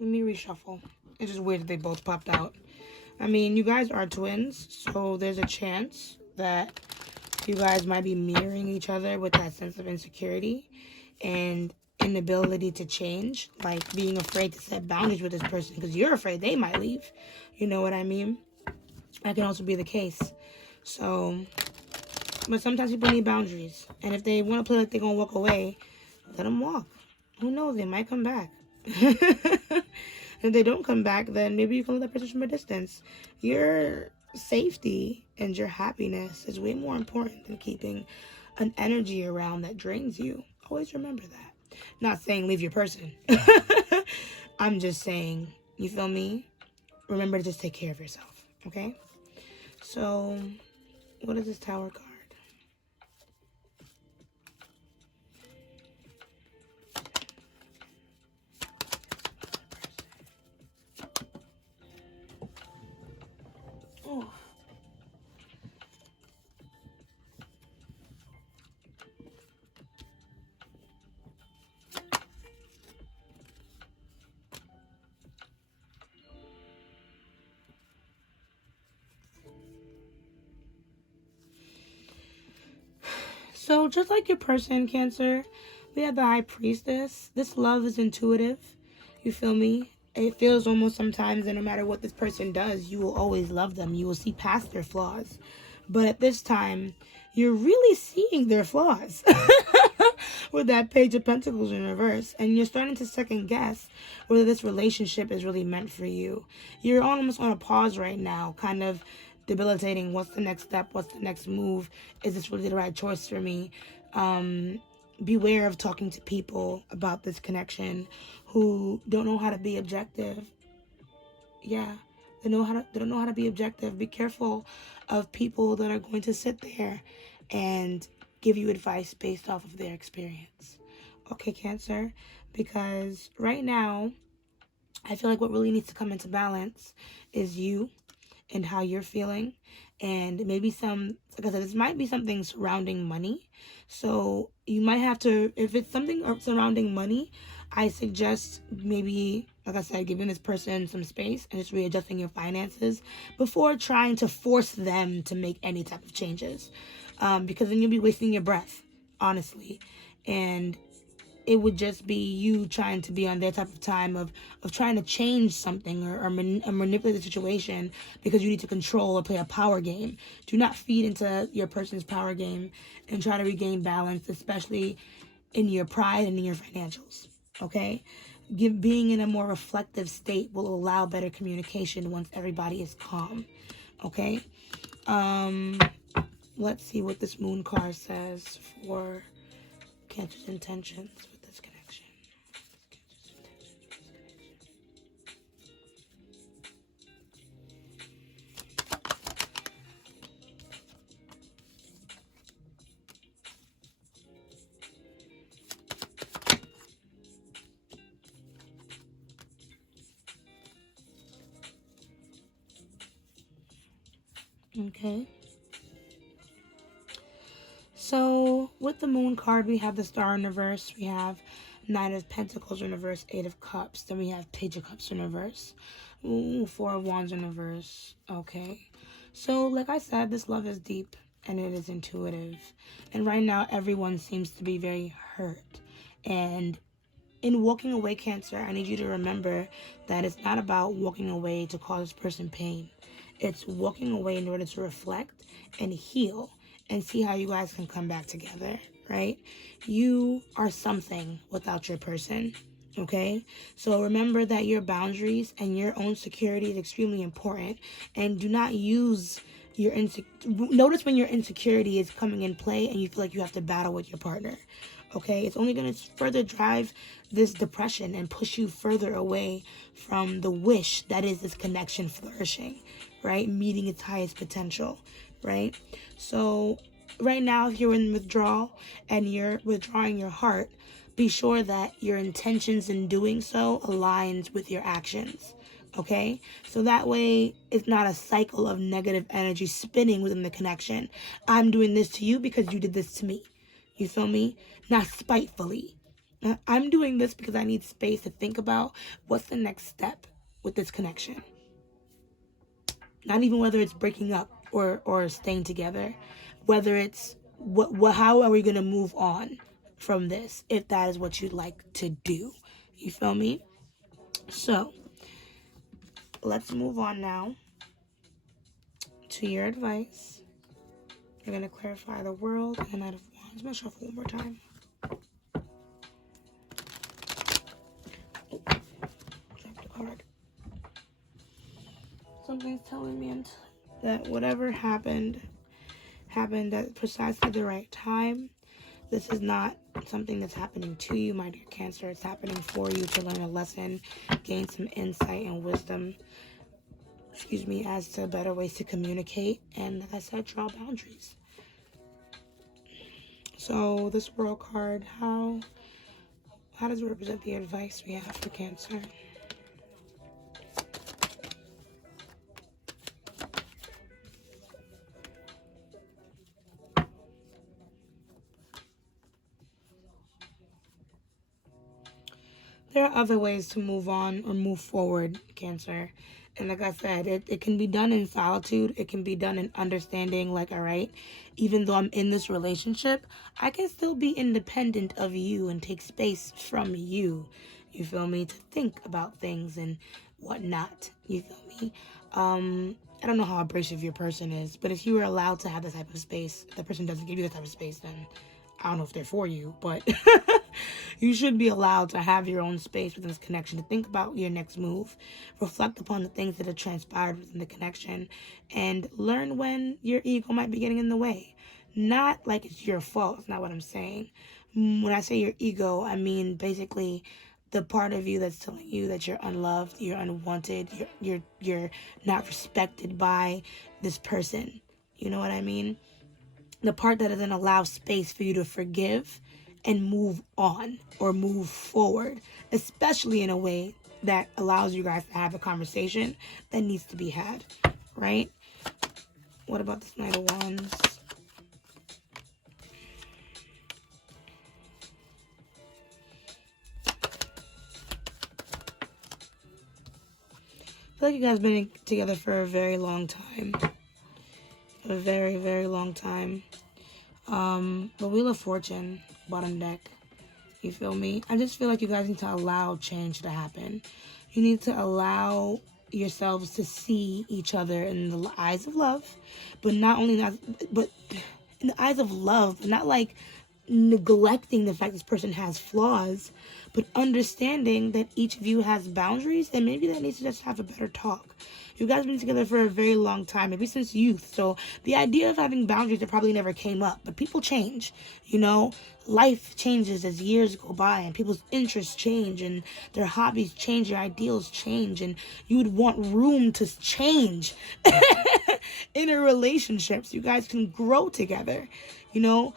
Let me reshuffle. It's just weird that they both popped out. I mean, you guys are twins, so there's a chance that you guys might be mirroring each other with that sense of insecurity and inability to change, like being afraid to set boundaries with this person because you're afraid they might leave. You know what I mean? That can also be the case. So, but sometimes people need boundaries. And if they want to play like they're going to walk away, let them walk. Who knows? They might come back. If they don't come back, then maybe you can let that person from a distance. Your safety and your happiness is way more important than keeping an energy around that drains you. Always remember that. Not saying leave your person. I'm just saying, you feel me? Remember to just take care of yourself, okay? So, what is this Tower card? Oh. So just like your person, Cancer, we have the High Priestess. This love is intuitive. You feel me? It feels almost sometimes that no matter what this person does, you will always love them. You will see past their flaws. But at this time, you're really seeing their flaws with that Page of Pentacles in reverse. And you're starting to second guess whether this relationship is really meant for you. You're almost on a pause right now, kind of debilitating. What's the next step? What's the next move? Is this really the right choice for me? Beware of talking to people about this connection who don't know how to be objective. Yeah, they don't know how to be objective. Be careful of people that are going to sit there and give you advice based off of their experience. Okay, Cancer, because right now I feel like what really needs to come into balance is you and how you're feeling, and maybe like I said, this might be something surrounding money. So you might have to, if it's something surrounding money, I suggest maybe, like I said, giving this person some space and just readjusting your finances before trying to force them to make any type of changes, because then you'll be wasting your breath. honestly. And it would just be you trying to be on their type of time of trying to change something or manipulate the situation because you need to control or play a power game. Do not feed into your person's power game and try to regain balance, especially in your pride and in your financials. Okay? Being in a more reflective state will allow better communication once everybody is calm. Okay? Let's see what this moon card says for Cancer's intentions with this connection. Okay. So with the moon card, we have the star in reverse. We have Nine of Pentacles in reverse, Eight of Cups. Then we have Page of Cups in reverse. Ooh, Four of Wands in reverse. Okay. So like I said, this love is deep and it is intuitive. And right now, everyone seems to be very hurt. And in walking away, Cancer, I need you to remember that it's not about walking away to cause this person pain. It's walking away in order to reflect and heal and see how you guys can come back together, right? You are something without your person, okay? So remember that your boundaries and your own security is extremely important, and do not use your notice when your insecurity is coming in play and you feel like you have to battle with your partner. Okay, it's only going to further drive this depression and push you further away from the wish that is this connection flourishing, right? Meeting its highest potential, right? So right now, if you're in withdrawal and you're withdrawing your heart, be sure that your intentions in doing so aligns with your actions. Okay, so that way it's not a cycle of negative energy spinning within the connection. I'm doing this to you because you did this to me. You feel me? Not spitefully. I'm doing this because I need space to think about what's the next step with this connection. Not even whether it's breaking up or staying together. Whether it's how are we going to move on from this if that is what you'd like to do. You feel me? So, let's move on now to your advice. You're going to clarify the world and the Knight of Wands. I'm going to shuffle one more time. Drop the card. Something's telling me that whatever happened at precisely the right time. This is not something that's happening to you, my dear Cancer. It's happening for you to learn a lesson, gain some insight and wisdom, as to better ways to communicate, and like I said, draw boundaries. So this World card, how does it represent the advice we have for Cancer? There are other ways to move on or move forward, Cancer. And like I said, it can be done in solitude. It can be done in understanding, like, all right, even though I'm in this relationship, I can still be independent of you and take space from you. You feel me? To think about things and whatnot. You feel me? I don't know how abrasive your person is, but if you are allowed to have that type of space, if the person doesn't give you that type of space, then I don't know if they're for you, but you should be allowed to have your own space within this connection, to think about your next move, reflect upon the things that have transpired within the connection, and learn when your ego might be getting in the way. Not like it's your fault. It's not what I'm saying. When I say your ego, I mean basically the part of you that's telling you that you're unloved, you're unwanted, you're not respected by this person. You know what I mean? The part that doesn't allow space for you to forgive and move on or move forward, especially in a way that allows you guys to have a conversation that needs to be had, right? What about this Knight of Wands? I feel like you guys have been together for a very long time. A very, very long time. The Wheel of Fortune, bottom deck. You feel me? I just feel like you guys need to allow change to happen. You need to allow yourselves to see each other in the eyes of love, but not only that, but in the eyes of love, but not like neglecting the fact this person has flaws, but understanding that each of you has boundaries, and maybe that needs to just have a better talk. You guys have been together for a very long time, maybe since youth. So the idea of having boundaries that probably never came up. But people change, you know. Life changes as years go by, and people's interests change, and their hobbies change, their ideals change, and you would want room to change in a relationship so you guys can grow together. You know,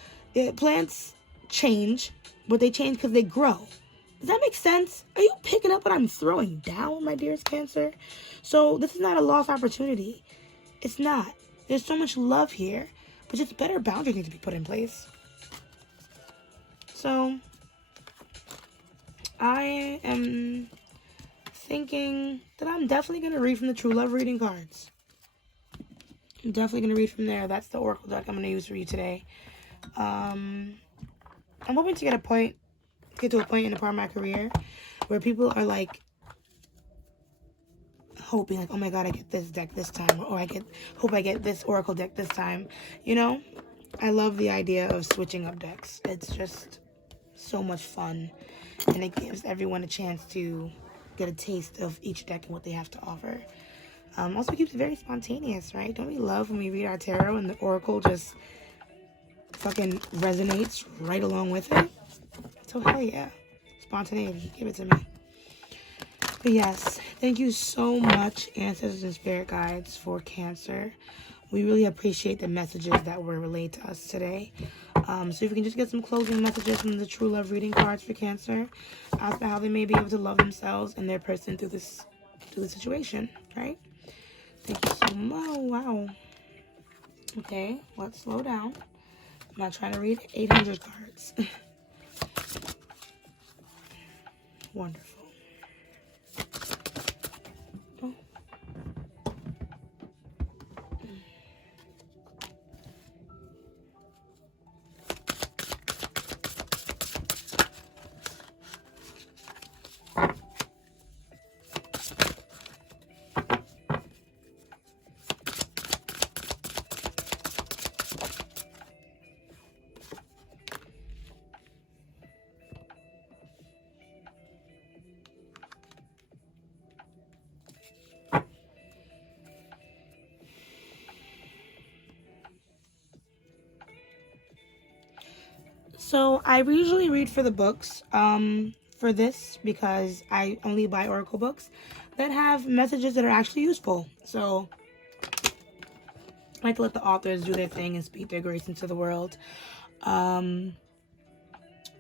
plants change, but they change because they grow. Does that make sense? Are you picking up what I'm throwing down, my dearest Cancer? So this is not a lost opportunity. It's not. There's so much love here, but just better boundaries need to be put in place. So I am thinking that I'm definitely going to read from the True Love reading cards. I'm definitely going to read from there. That's the Oracle deck I'm going to use for you today. I'm hoping to get to a point in a part of my career where people are like hoping like, oh my god, I get this deck this time, or hope I get this Oracle deck this time. You know, I love the idea of switching up decks. It's just so much fun, and it gives everyone a chance to get a taste of each deck and what they have to offer. Also keeps it very spontaneous, right? Don't we love when we read our tarot and the Oracle just fucking resonates right along with it? So hell yeah, spontaneity, give it to me. But yes, thank you so much, ancestors and spirit guides, for Cancer. We really appreciate the messages that were relayed to us today. So if we can just get some closing messages from the True Love reading cards for Cancer as to how they may be able to love themselves and their person through the situation, right? Thank you so much. Oh, wow. Okay, let's slow down. I'm not trying to read 800 cards. Wonderful. Oh. So I usually read for the books for this because I only buy Oracle books that have messages that are actually useful. So I like to let the authors do their thing and speak their grace into the world.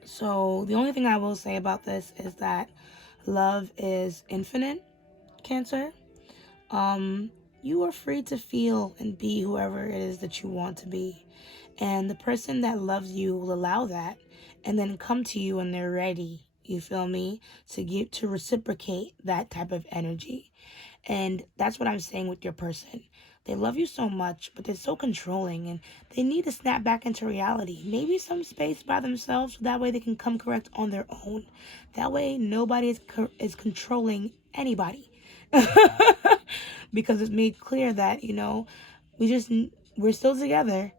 So the only thing I will say about this is that love is infinite, Cancer. You are free to feel and be whoever it is that you want to be. And the person that loves you will allow that and then come to you when they're ready, you feel me, to reciprocate that type of energy. And that's what I'm saying with your person. They love you so much, but they're so controlling, and they need to snap back into reality. Maybe some space by themselves, so that way they can come correct on their own. That way nobody is controlling anybody. Because it's made clear that, you know, we're still together.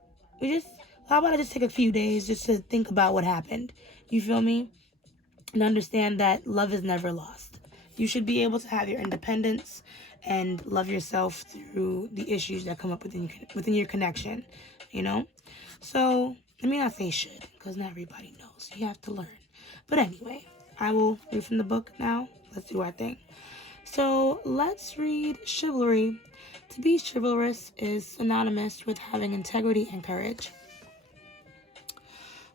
How about I just take a few days just to think about what happened? You feel me? And understand that love is never lost. You should be able to have your independence and love yourself through the issues that come up within your connection, you know? So, let me not say should, because not everybody knows. You have to learn. But anyway, I will read from the book now. Let's do our thing. So, let's read Chivalry. To be chivalrous is synonymous with having integrity and courage.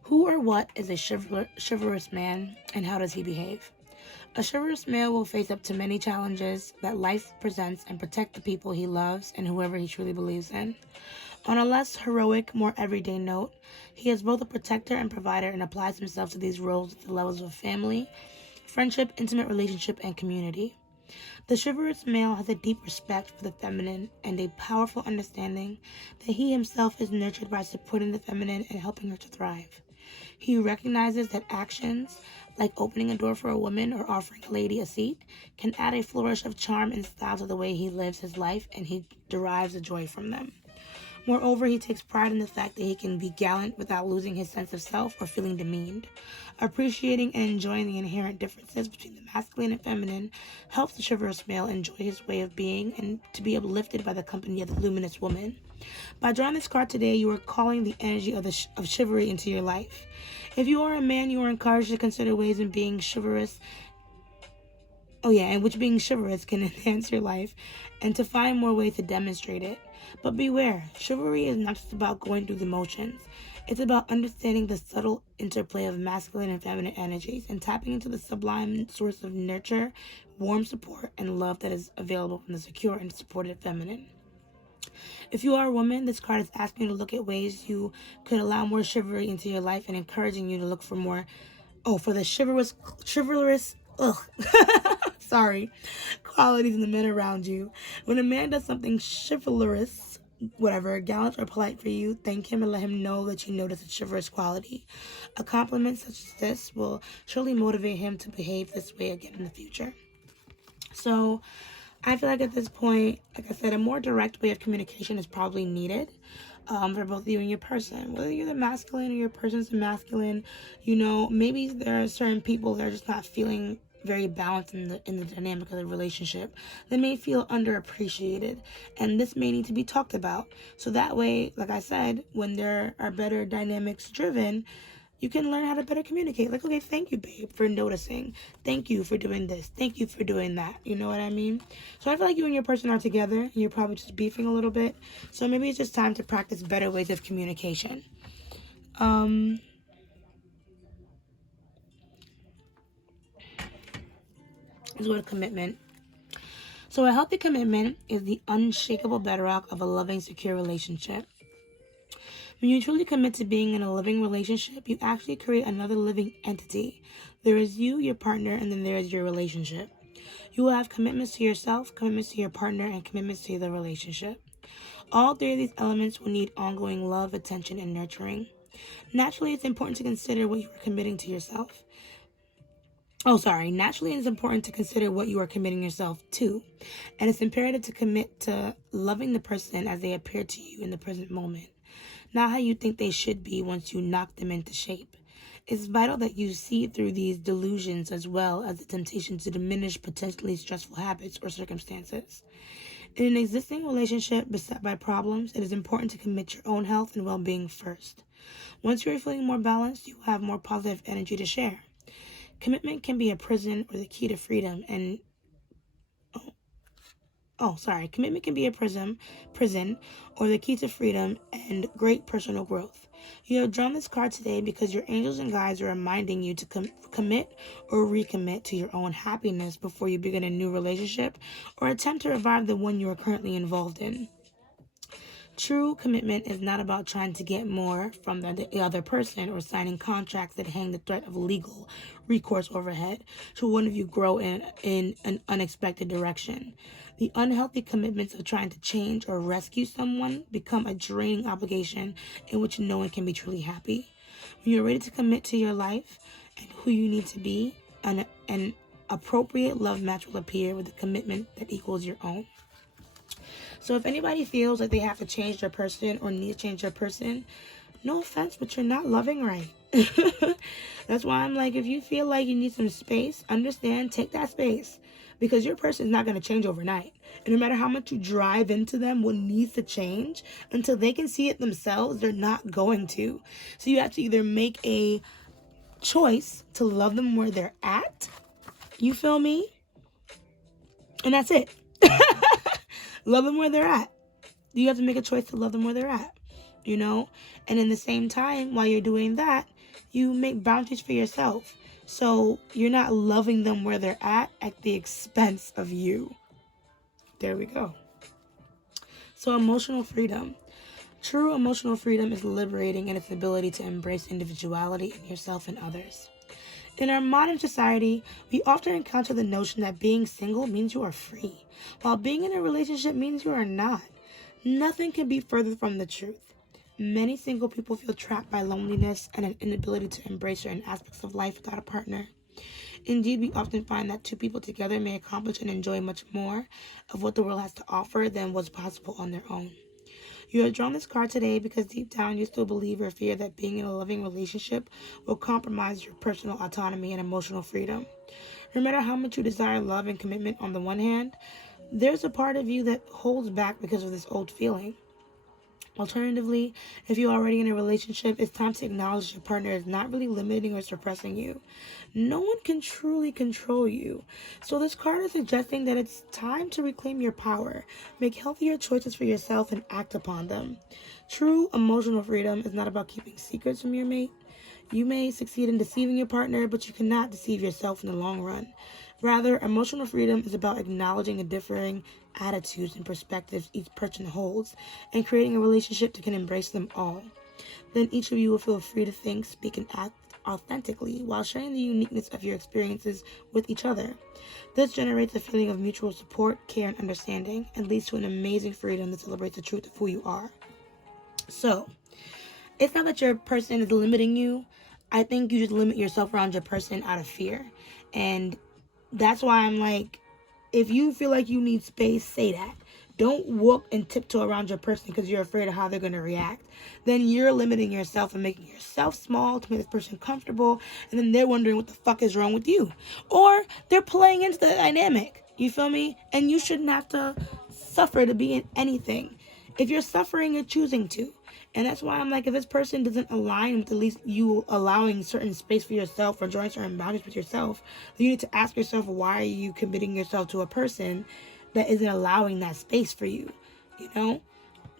Who or what is a chivalrous man, and how does he behave? A chivalrous male will face up to many challenges that life presents and protect the people he loves and whoever he truly believes in. On a less heroic, more everyday note, he is both a protector and provider and applies himself to these roles at the levels of family, friendship, intimate relationship, and community. The chivalrous male has a deep respect for the feminine and a powerful understanding that he himself is nurtured by supporting the feminine and helping her to thrive. He recognizes that actions, like opening a door for a woman or offering a lady a seat, can add a flourish of charm and style to the way he lives his life, and he derives a joy from them. Moreover, he takes pride in the fact that he can be gallant without losing his sense of self or feeling demeaned. Appreciating and enjoying the inherent differences between the masculine and feminine helps the chivalrous male enjoy his way of being and to be uplifted by the company of the luminous woman. By drawing this card today, you are calling the energy of chivalry into your life. If you are a man, you are encouraged to consider ways in being chivalrous. In which being chivalrous can enhance your life, and to find more ways to demonstrate it. But beware, chivalry is not just about going through the motions. It's about understanding the subtle interplay of masculine and feminine energies and tapping into the sublime source of nurture, warm support, and love that is available from the secure and supported feminine. If you are a woman, this card is asking you to look at ways you could allow more chivalry into your life and encouraging you to look for more, for the chivalrous, qualities in the men around you. When a man does something chivalrous, gallant or polite for you, thank him and let him know that you notice a chivalrous quality. A compliment such as this will surely motivate him to behave this way again in the future. So, I feel like at this point, like I said, a more direct way of communication is probably needed for both you and your person. Whether you're the masculine or your person's the masculine, maybe there are certain people that are just not feeling very balanced in the dynamic of the relationship. They may feel underappreciated, and this may need to be talked about. So that way, like I said, when there are better dynamics driven, you can learn how to better communicate. Like, okay, thank you, babe, for noticing. Thank you for doing this. Thank you for doing that. You know what I mean? So I feel like you and your person are together, and you're probably just beefing a little bit. So maybe it's just time to practice better ways of communication. Is what a commitment. So a healthy commitment is the unshakable bedrock of a loving, secure relationship. When you truly commit to being in a living relationship, you actually create another living entity. There is you, your partner, and then there is your relationship. You will have commitments to yourself, commitments to your partner, and commitments to the relationship. All three of these elements will need ongoing love, attention, and nurturing. Naturally, it's important to consider what you are committing to yourself. Naturally, it's important to consider what you are committing yourself to. And it's imperative to commit to loving the person as they appear to you in the present moment, not how you think they should be once you knock them into shape. It's vital that you see through these delusions as well as the temptation to diminish potentially stressful habits or circumstances. In an existing relationship beset by problems, it is important to commit your own health and well-being first. Once you are feeling more balanced, you will have more positive energy to share. Commitment can be a prison or the key to freedom, commitment can be a prison or the key to freedom and great personal growth. You have drawn this card today because your angels and guides are reminding you to commit or recommit to your own happiness before you begin a new relationship or attempt to revive the one you are currently involved in. True commitment is not about trying to get more from the other person or signing contracts that hang the threat of legal recourse overhead should one of you grow in an unexpected direction. The unhealthy commitments of trying to change or rescue someone become a draining obligation in which no one can be truly happy. When you're ready to commit to your life and who you need to be, an appropriate love match will appear with a commitment that equals your own. So if anybody feels like they have to change their person or need to change their person, no offense, but you're not loving right. That's why I'm like, if you feel like you need some space, understand, take that space. Because your person is not going to change overnight. And no matter how much you drive into them, what needs to change, until they can see it themselves, they're not going to. So you have to either make a choice to love them where they're at. You feel me? And that's it. Love them where they're at. You have to make a choice to love them where they're at, And in the same time, while you're doing that, you make boundaries for yourself. So you're not loving them where they're at the expense of you. There we go. So emotional freedom. True emotional freedom is liberating in its ability to embrace individuality in yourself and others. In our modern society, we often encounter the notion that being single means you are free, while being in a relationship means you are not. Nothing can be further from the truth. Many single people feel trapped by loneliness and an inability to embrace certain aspects of life without a partner. Indeed, we often find that two people together may accomplish and enjoy much more of what the world has to offer than was possible on their own. You have drawn this card today because deep down you still believe or fear that being in a loving relationship will compromise your personal autonomy and emotional freedom. No matter how much you desire love and commitment on the one hand, there's a part of you that holds back because of this old feeling. Alternatively, if you're already in a relationship, it's time to acknowledge your partner is not really limiting or suppressing you. No one can truly control you. So this card is suggesting that it's time to reclaim your power, make healthier choices for yourself, and act upon them. True emotional freedom is not about keeping secrets from your mate. You may succeed in deceiving your partner, but you cannot deceive yourself in the long run. Rather, emotional freedom is about acknowledging the differing attitudes and perspectives each person holds and creating a relationship that can embrace them all. Then each of you will feel free to think, speak, and act authentically while sharing the uniqueness of your experiences with each other. This generates a feeling of mutual support, care, and understanding, and leads to an amazing freedom that celebrates the truth of who you are. So, it's not that your person is limiting you. I think you just limit yourself around your person out of fear. And that's why I'm like, if you feel like you need space, say that. Don't walk and tiptoe around your person because you're afraid of how they're going to react. Then you're limiting yourself and making yourself small to make this person comfortable. And then they're wondering what the fuck is wrong with you. Or they're playing into the dynamic. You feel me? And you shouldn't have to suffer to be in anything. If you're suffering, you're choosing to. And that's why I'm like, if this person doesn't align with at least you allowing certain space for yourself or drawing certain boundaries with yourself, you need to ask yourself, why are you committing yourself to a person that isn't allowing that space for you? You know,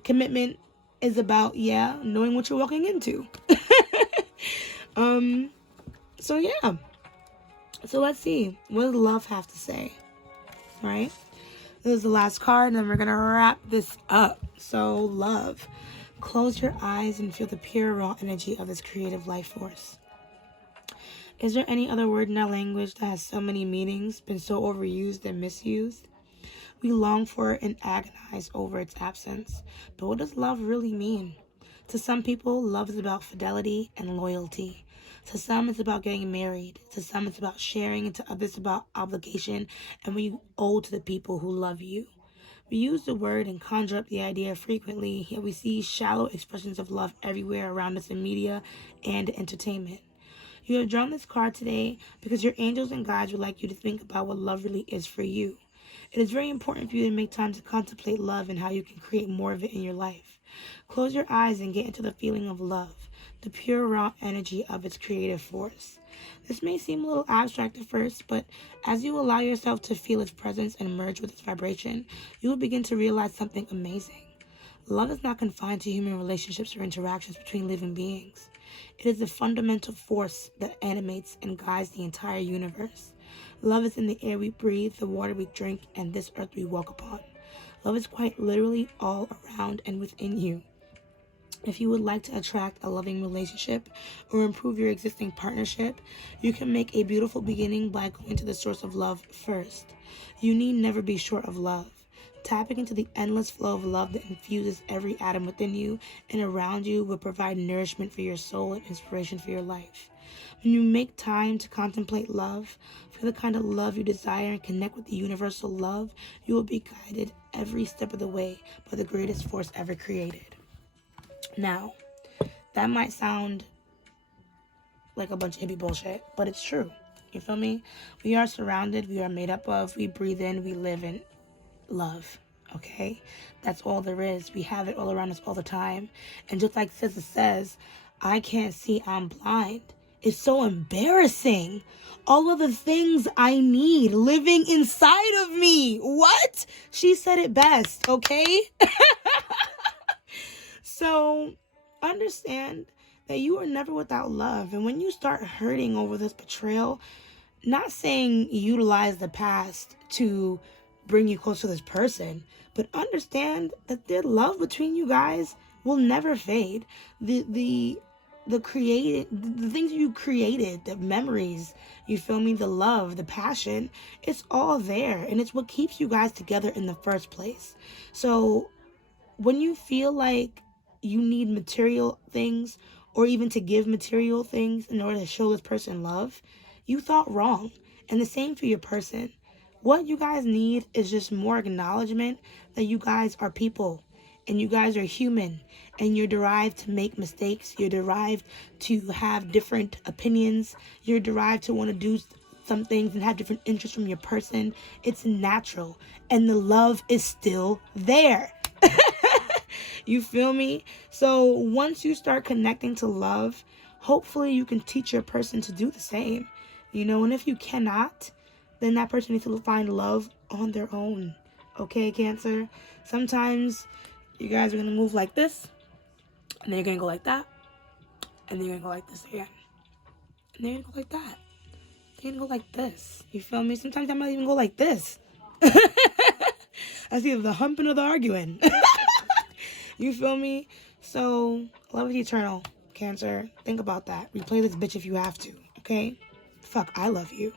commitment is about, knowing what you're walking into. So yeah. So let's see. What does love have to say? Right? This is the last card, and then we're going to wrap this up. So, love. Close your eyes and feel the pure, raw energy of this creative life force. Is there any other word in our language that has so many meanings, been so overused and misused? We long for it and agonize over its absence. But what does love really mean? To some people, love is about fidelity and loyalty. To some, it's about getting married. To some, it's about sharing. And to others, about obligation and what you owe to the people who love you. We use the word and conjure up the idea frequently, yet we see shallow expressions of love everywhere around us in media and entertainment. You have drawn this card today because your angels and guides would like you to think about what love really is for you. It is very important for you to make time to contemplate love and how you can create more of it in your life. Close your eyes and get into the feeling of love, the pure, raw energy of its creative force. This may seem a little abstract at first, but as you allow yourself to feel its presence and merge with its vibration, you will begin to realize something amazing. Love is not confined to human relationships or interactions between living beings. It is the fundamental force that animates and guides the entire universe. Love is in the air we breathe, the water we drink, and this earth we walk upon. Love is quite literally all around and within you. If you would like to attract a loving relationship or improve your existing partnership, you can make a beautiful beginning by going to the source of love first. You need never be short of love. Tapping into the endless flow of love that infuses every atom within you and around you will provide nourishment for your soul and inspiration for your life. When you make time to contemplate love, feel the kind of love you desire and connect with the universal love, you will be guided every step of the way by the greatest force ever created. Now, that might sound like a bunch of hippie bullshit, but it's true. You feel me? We are surrounded, we are made up of, we breathe in, we live in love. Okay? That's all there is. We have it all around us all the time. And just like SZA says, I can't see, I'm blind. It's so embarrassing. All of the things I need living inside of me. What? She said it best, okay? So understand that you are never without love. And when you start hurting over this betrayal, not saying utilize the past to bring you close to this person, but understand that the love between you guys will never fade. The the things you created, the memories, you feel me, the love, the passion, it's all there, and it's what keeps you guys together in the first place. So when you feel like you need material things, or even to give material things in order to show this person love, you thought wrong. And the same for your person. What you guys need is just more acknowledgement that you guys are people, and you guys are human, and you're derived to make mistakes. You're derived to have different opinions. You're derived to want to do some things and have different interests from your person. It's natural, and the love is still there. You feel me? So once you start connecting to love, hopefully you can teach your person to do the same. You know, and if you cannot, then that person needs to find love on their own. Okay, Cancer? Sometimes you guys are going to move like this, and then you're going to go like that, and then you're going to go like this again. And then you're going to go like that. You're going to go like this. You feel me? Sometimes I might even go like this. That's either the humping or the arguing. You feel me? So, love is eternal, Cancer. Think about that. Replay this bitch if you have to, okay? Fuck, I love you.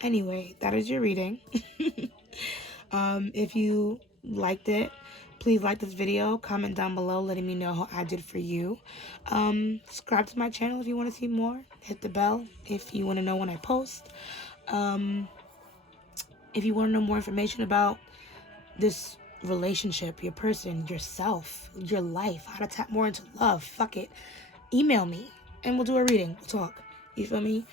Anyway, that is your reading. If you liked it, please like this video. Comment down below letting me know how I did for you. Subscribe to my channel if you want to see more. Hit the bell if you want to know when I post. If you want to know more information about this relationship, your person, yourself, your life, how to tap more into love, fuck it, email me and we'll do a reading. We'll talk. You feel me?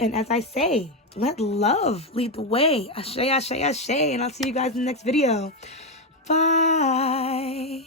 And as I say, let love lead the way. Ashe, ashe, ashe. And I'll see you guys in the next video. Bye.